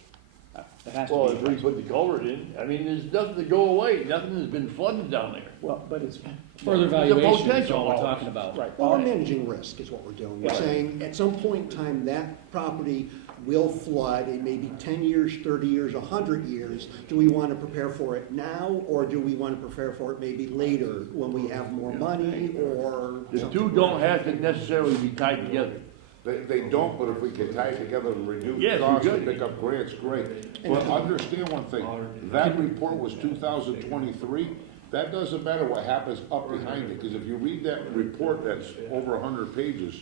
It has to Well, be if we addressed. put the culvert in, I mean, there's nothing to go away, nothing has been flooded down there. Well, but it's. Further There's a evaluation is potential all we're always. talking about. Right. Well, we're managing risk is what we're doing. We're Yeah. saying, at some point in time, that property will flood in maybe 10 years, 30 years, 100 years. Do we want to prepare for it now, or do we want to prepare for it maybe later when we have more money, or The something? two don't have to necessarily be tied together. They don't, but if we can tie it together and reduce Yes, we costs and could. pick up grants, great. But understand one thing, that report was 2023. That doesn't matter what happens up behind it, because if you read that report that's over 100 pages,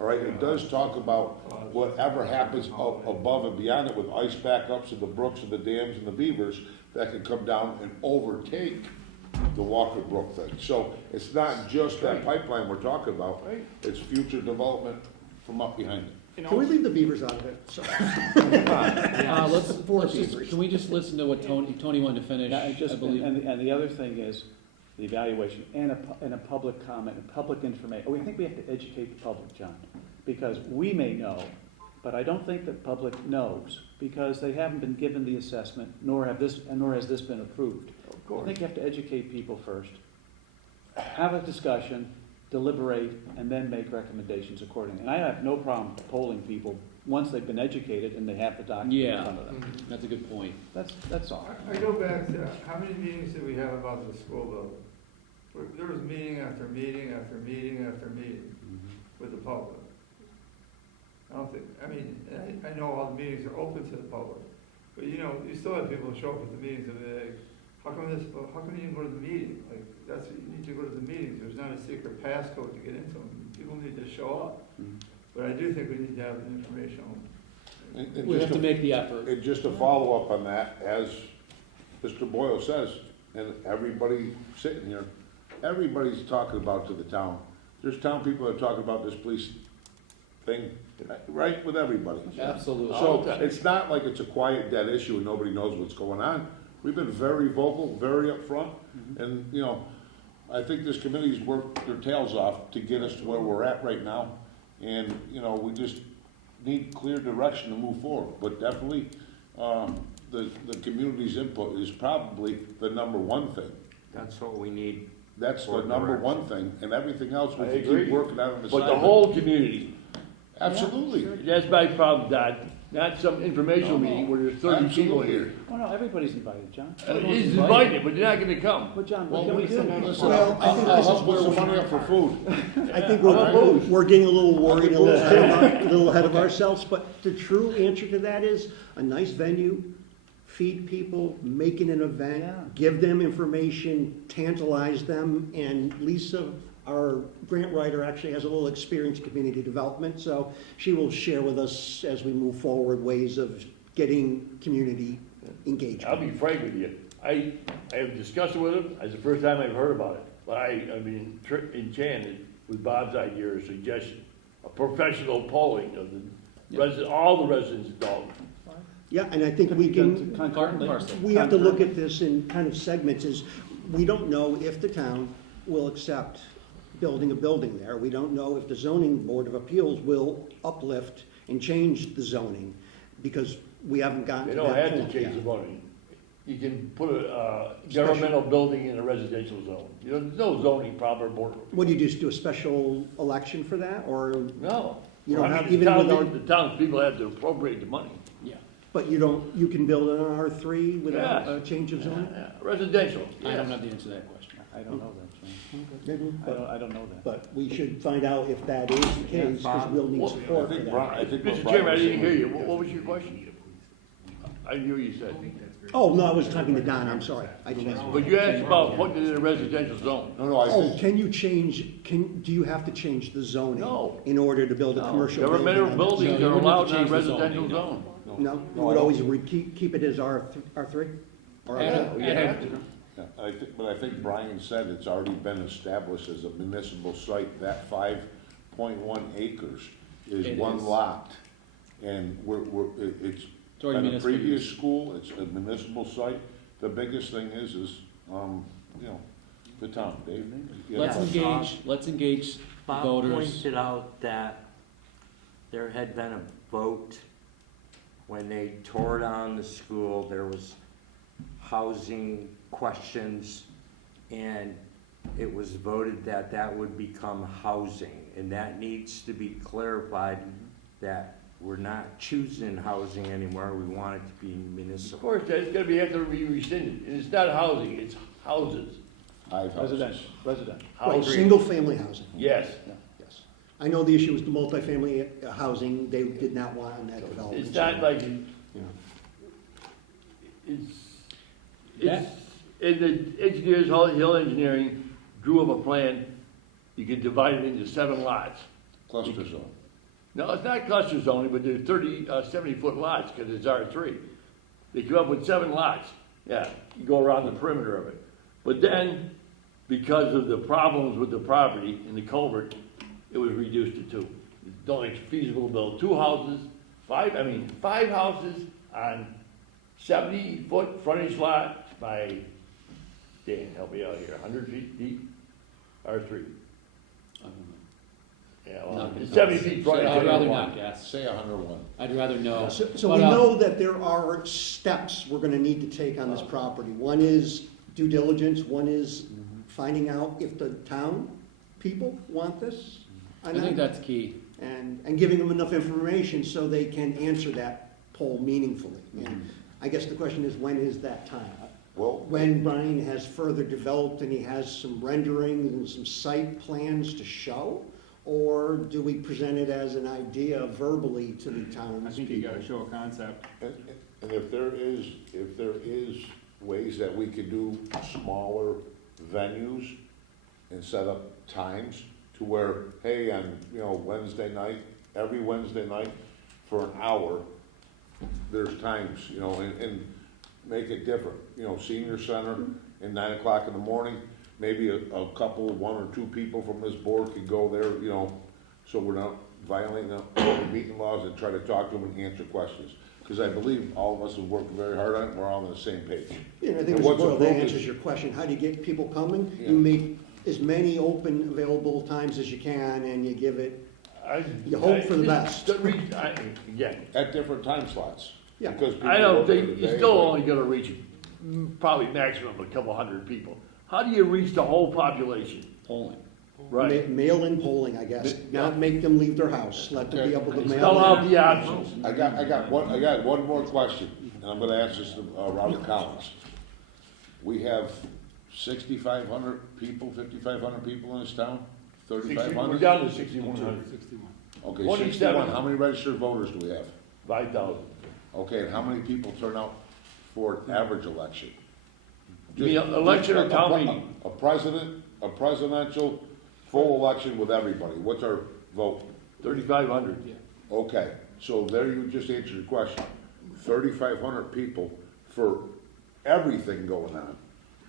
all right, it does talk about whatever happens up above and beyond it with ice backups and the brooks and the dams and the beavers that can come down and overtake the Walker Brook thing. So it's not just that pipeline we're talking about, it's future development from up behind it. Can we leave the beavers out of it? So- Let's just, can we just listen to what Tony wanted to finish, Yeah, and I just, believe? and the other thing is the evaluation and a public comment, and public information. We think we have to educate the public, John, because we may know, but I don't think the public knows, because they haven't been given the assessment, nor has this been approved. I think you have to educate people first, have a discussion, deliberate, and then make recommendations accordingly. And I have no problem polling people once they've been educated and they have the document in Yeah, front of them. that's a good point. That's all. I go back to, how many meetings did we have about the school building? There was meeting after meeting after meeting after meeting with the public. I don't think, I mean, I know all the meetings are open to the public, but you know, you still have people show up at the meetings and be like, how come you didn't go to the meeting? Like, you need to go to the meetings, there's not a secret passcode to get into them, people need to show up. But I do think we need to have the information. And We just have to make the effort. And just to follow up on that, as Mr. Boyle says, and everybody sitting here, everybody's talking about to the town. There's town people that are talking about this police thing, right, with everybody. Absolutely. So it's not like it's a quiet, dead issue and nobody knows what's going on. We've been very vocal, very upfront, and, you know, I think this committee's worked their tails off to get us to where we're at right now. And, you know, we just need clear direction to move forward. But definitely, the community's input is probably the number one thing. That's what we need. That's the number one thing, and everything else we I can agree. keep working on the side. But the whole community, Absolutely. that's my problem, Dad, not some informational meeting where there's 30 people here. Oh, no, everybody's invited, John. He's invited, but they're not gonna come. But John, Well, what can we do? listen, Well, I think I'll this is help put where some we- money up for food. I think we're getting a little worried, a little ahead of ourselves, but the true answer to that is a nice venue, feed people, make it an Yeah. event, give them information, tantalize them, and Lisa, our grant writer, actually has a little experience in community development, so she will share with us as we move forward ways of getting community I'll engagement. be frank with you, I have discussed it with him, it's the first time I've heard about it. But I mean, enchanted with Bob's idea or suggestion, a professional polling of the all the residents of Dalton. Yeah, and I think we can, Part and parcel. we have to look at this in kind of segments, is we don't know if the town will accept building a building there. We don't know if the zoning board of appeals will uplift and change the zoning, because we haven't gotten They to don't that have point to change the yet. zoning. You can put a governmental building in a residential zone. You know, there's no zoning problem or border. What do you just do, a special election for that, or, No. You don't I have- mean, even with our- the townspeople have to appropriate the money. Yeah. but you can build an R3 without a Yes. change of zoning? Yeah, residential, I don't yes. have the answer to that question. I don't know that, John. Maybe, I don't know that. but we should find out if that is the case, because we'll need Well, support for I that. think what Mr. Brian Chairman, I was didn't hear saying- you. What was your question? I knew what you said. Oh, no, I was talking to Don, I'm sorry, I didn't ask. But you asked about putting it in a residential zone. No, I Oh, think, can you change, do you have to change the zoning? No. In order to build a commercial building? Governmental on that buildings No, are you wouldn't have allowed to in a change the zoning, residential no. zone. zone? No, you would always keep it as R3? Or Yeah. yeah, but I think Brian said it's already been established as a municipal site, that 5.1 acres It is one is. lot. And it's It's already And the municipal previous use. school, it's a municipal site. The biggest thing is, the town, Dave? You have a- Let's engage the Bob voters. pointed out that there had been a vote when they tore down the school, there was housing questions, and it was voted that that would become housing, and that needs to be clarified, that we're not choosing housing anymore, we want it to be Of municipal. course, that's gonna have to be rescinded, and it's not housing, it's houses. 5 houses. Residential. Right, Housing. single-family housing. Yes, Yes. I know the issue was the multifamily housing, they did not want in that development. it's not like, Yeah. it's, in the engineers, Hill Engineering drew up a plan, you can divide it into 7 lots. Cluster zone. No, it's not cluster zoning, but they're 70-foot lots, because it's R3. They come up with 7 lots, yeah, you go around the perimeter of it. But then, because of the problems with the property and the culvert, it was reduced to 2. It's only feasible to build 2 houses, 5 houses on 70-foot frontage lot by, Dan, help me out here, 100 feet deep, R3. Yeah, well, Not gonna- it's 70 feet frontage. I'd rather on not one. guess. Say 101. I'd rather know. So But, we know that there are steps we're gonna need to take on this property. One is due diligence, one is finding out if the town people want this. I think that's key. And giving them enough information so they can answer that poll meaningfully. And I guess the question is, when is that time? Well, When Brian has further developed and he has some renderings and some site plans to show? Or do we present it as an idea verbally to the I townspeople? think you gotta show a concept. and if there is ways that we could do smaller venues and set up times to where, hey, on, Wednesday night, every Wednesday night for an hour, there's times, and make it different. Senior center at 9 o'clock in the morning, maybe a couple, 1 or 2 people from this board could go there, so we're not violating the open meeting laws, and try to talk to them and answer questions. Because I believe all of us have worked very hard on it, we're all on the same page. Yeah, I think And Mr. what's Boyle, that approved is- answers your question. How do you get people coming? Yeah. You make as many open available times as you can, and you give it, you hope for the best. Again, At different time slots. Yeah. Because people I don't work during think, the you're day, still but- only gonna reach, probably maximum a couple hundred people. How do you reach the whole population? Polling. Right. Mail-in polling, I guess. Not make them leave their house, let them be able to mail. Spell in. out the options. I got one more question, and I'm gonna ask this to Robert Collins. We have 6,500 people, 5,500 people in this town? We're 3,500? down to 6,100, Okay, 27. 61. How many registered voters do we have? 5,000. Okay, and how many people turn out for an average election? You mean election or town meeting? A presidential full election with everybody. What's our vote? 3,500. Okay, so there you just answered your question. 3,500 people for everything going on,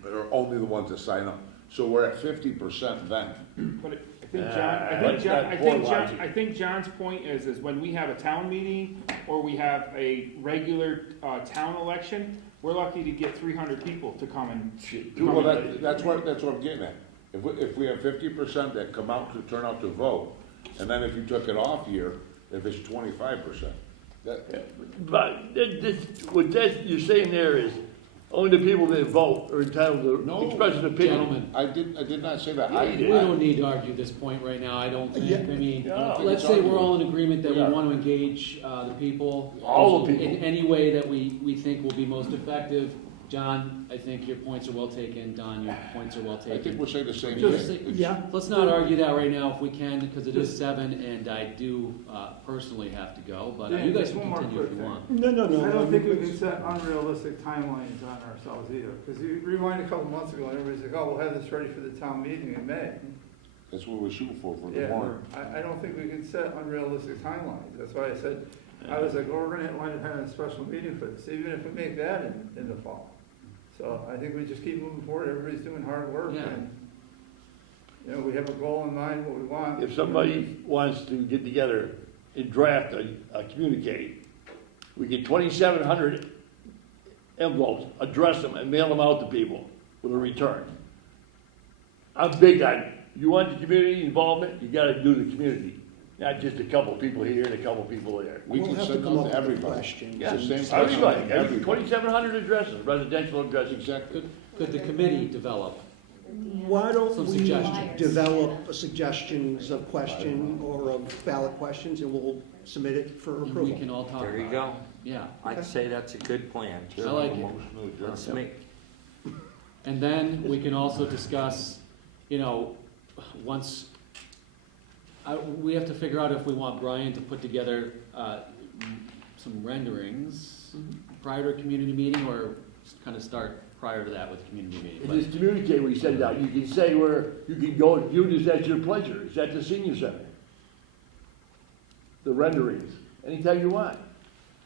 but are only the ones that sign up. So we're at 50% then. But I think John, I That's think John, not I poor think John, logic. I think John's point is when we have a town meeting or we have a regular, town election, we're lucky to get 300 people to come and. Well, that's what I'm getting at. If we have 50% that come out to turn out to vote, and then if you took an off year, if it's 25%, But what you're saying there is, only the people that vote are entitled to No. express an opinion. Gentlemen, I did not say that. we don't need to argue this point right now, I don't think. Yeah. I mean, No. let's say we're all in agreement that we Yeah. want to engage the people. All the people. In any way that we think will be most effective. John, I think your points are well taken. Don, your points are well I think taken. we're saying the same Just- thing. Yeah. Let's not argue that right now if we can, because it is 7, and I do personally have to go, but you guys can continue if you want. No. I don't think we can set unrealistic timelines on ourselves either, because you rewind a couple months ago, and everybody's like, oh, we'll have this ready for the town meeting in May. That's what we're shooting for the Yeah, warrant. I don't think we can set unrealistic timelines, that's why I said, I was like, oh, we're gonna wind up having a special meeting for this, even if we make that in the fall. So I think we just keep moving forward, everybody's doing hard work, Yeah. and, we have a goal in mind, what we want. If somebody wants to get together and draft a communique, we get 2,700 envelopes, address them, and mail them out to people with a return. I'm big on, you want the community involvement, you gotta do the community, not just a couple people here and a couple people there. We We'll can have to send come out up to with a everybody. question. Yeah, It's the same everybody, question, every 2,700 addresses, residential addresses. Exactly. Could the committee develop? Why don't Some we suggestions. develop suggestions of question or of ballot questions, and we'll submit it for And we approval? can all talk about There it. you go. Yeah, I'd say that's a good plan. I like it. Motion to adjourn. Let's make, And then we can also discuss, we have to figure out if we want Brian to put together some renderings prior to a community meeting, or kind of start prior to that with a community meeting. And But- just communicate where you send it out, you can say where, you can go and view this at your pleasure, it's at the senior center. The renderings, anytime you want.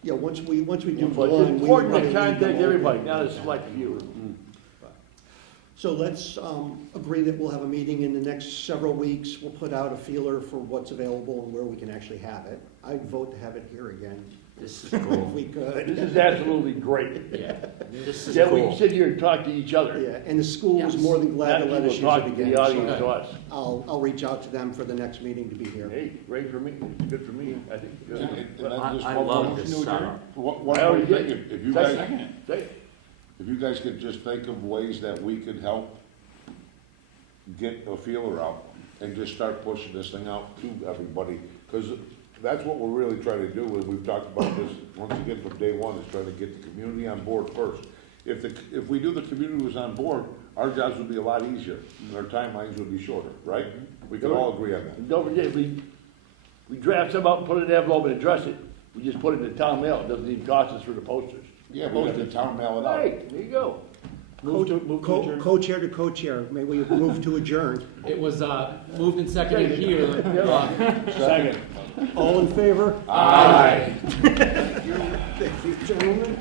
Yeah, once we do But one, it's we important really to need them contact all. everybody, not a select few. So let's agree that we'll have a meeting in the next several weeks. We'll put out a feeler for what's available and where we can actually have it. I'd vote to have it here again, this is if cool. we could. This is absolutely great. Yeah. This is Yeah, we can cool. sit here and talk to each other. Yeah, and the school was Yes. more than glad to Not let us people use talk it to again. the audience, So to us. I'll reach out to them for the next meeting to be here. Hey, great for me, it's good for me, I think. And then just I one love more- this setup. One I more already thing, did. if you guys, Say it. if you guys could just think of ways that we could help get a feeler out and just start pushing this thing out to everybody, because that's what we're really trying to do, and we've talked about this, once again, from day one, is trying to get the community on board first. If we do the community was on board, our jobs would be a lot easier, and our timelines would be shorter, right? We could all agree on that. And don't forget, we draft some up, put it in an envelope and address it. We just put it in the town mail, it doesn't even cost us for the posters. Yeah, we got the town mail it out. Right, there you go. Co-chair to co-chair, may we move to adjourn? It was moved and seconded here. Second. All in favor? Aye. Thank you, gentlemen.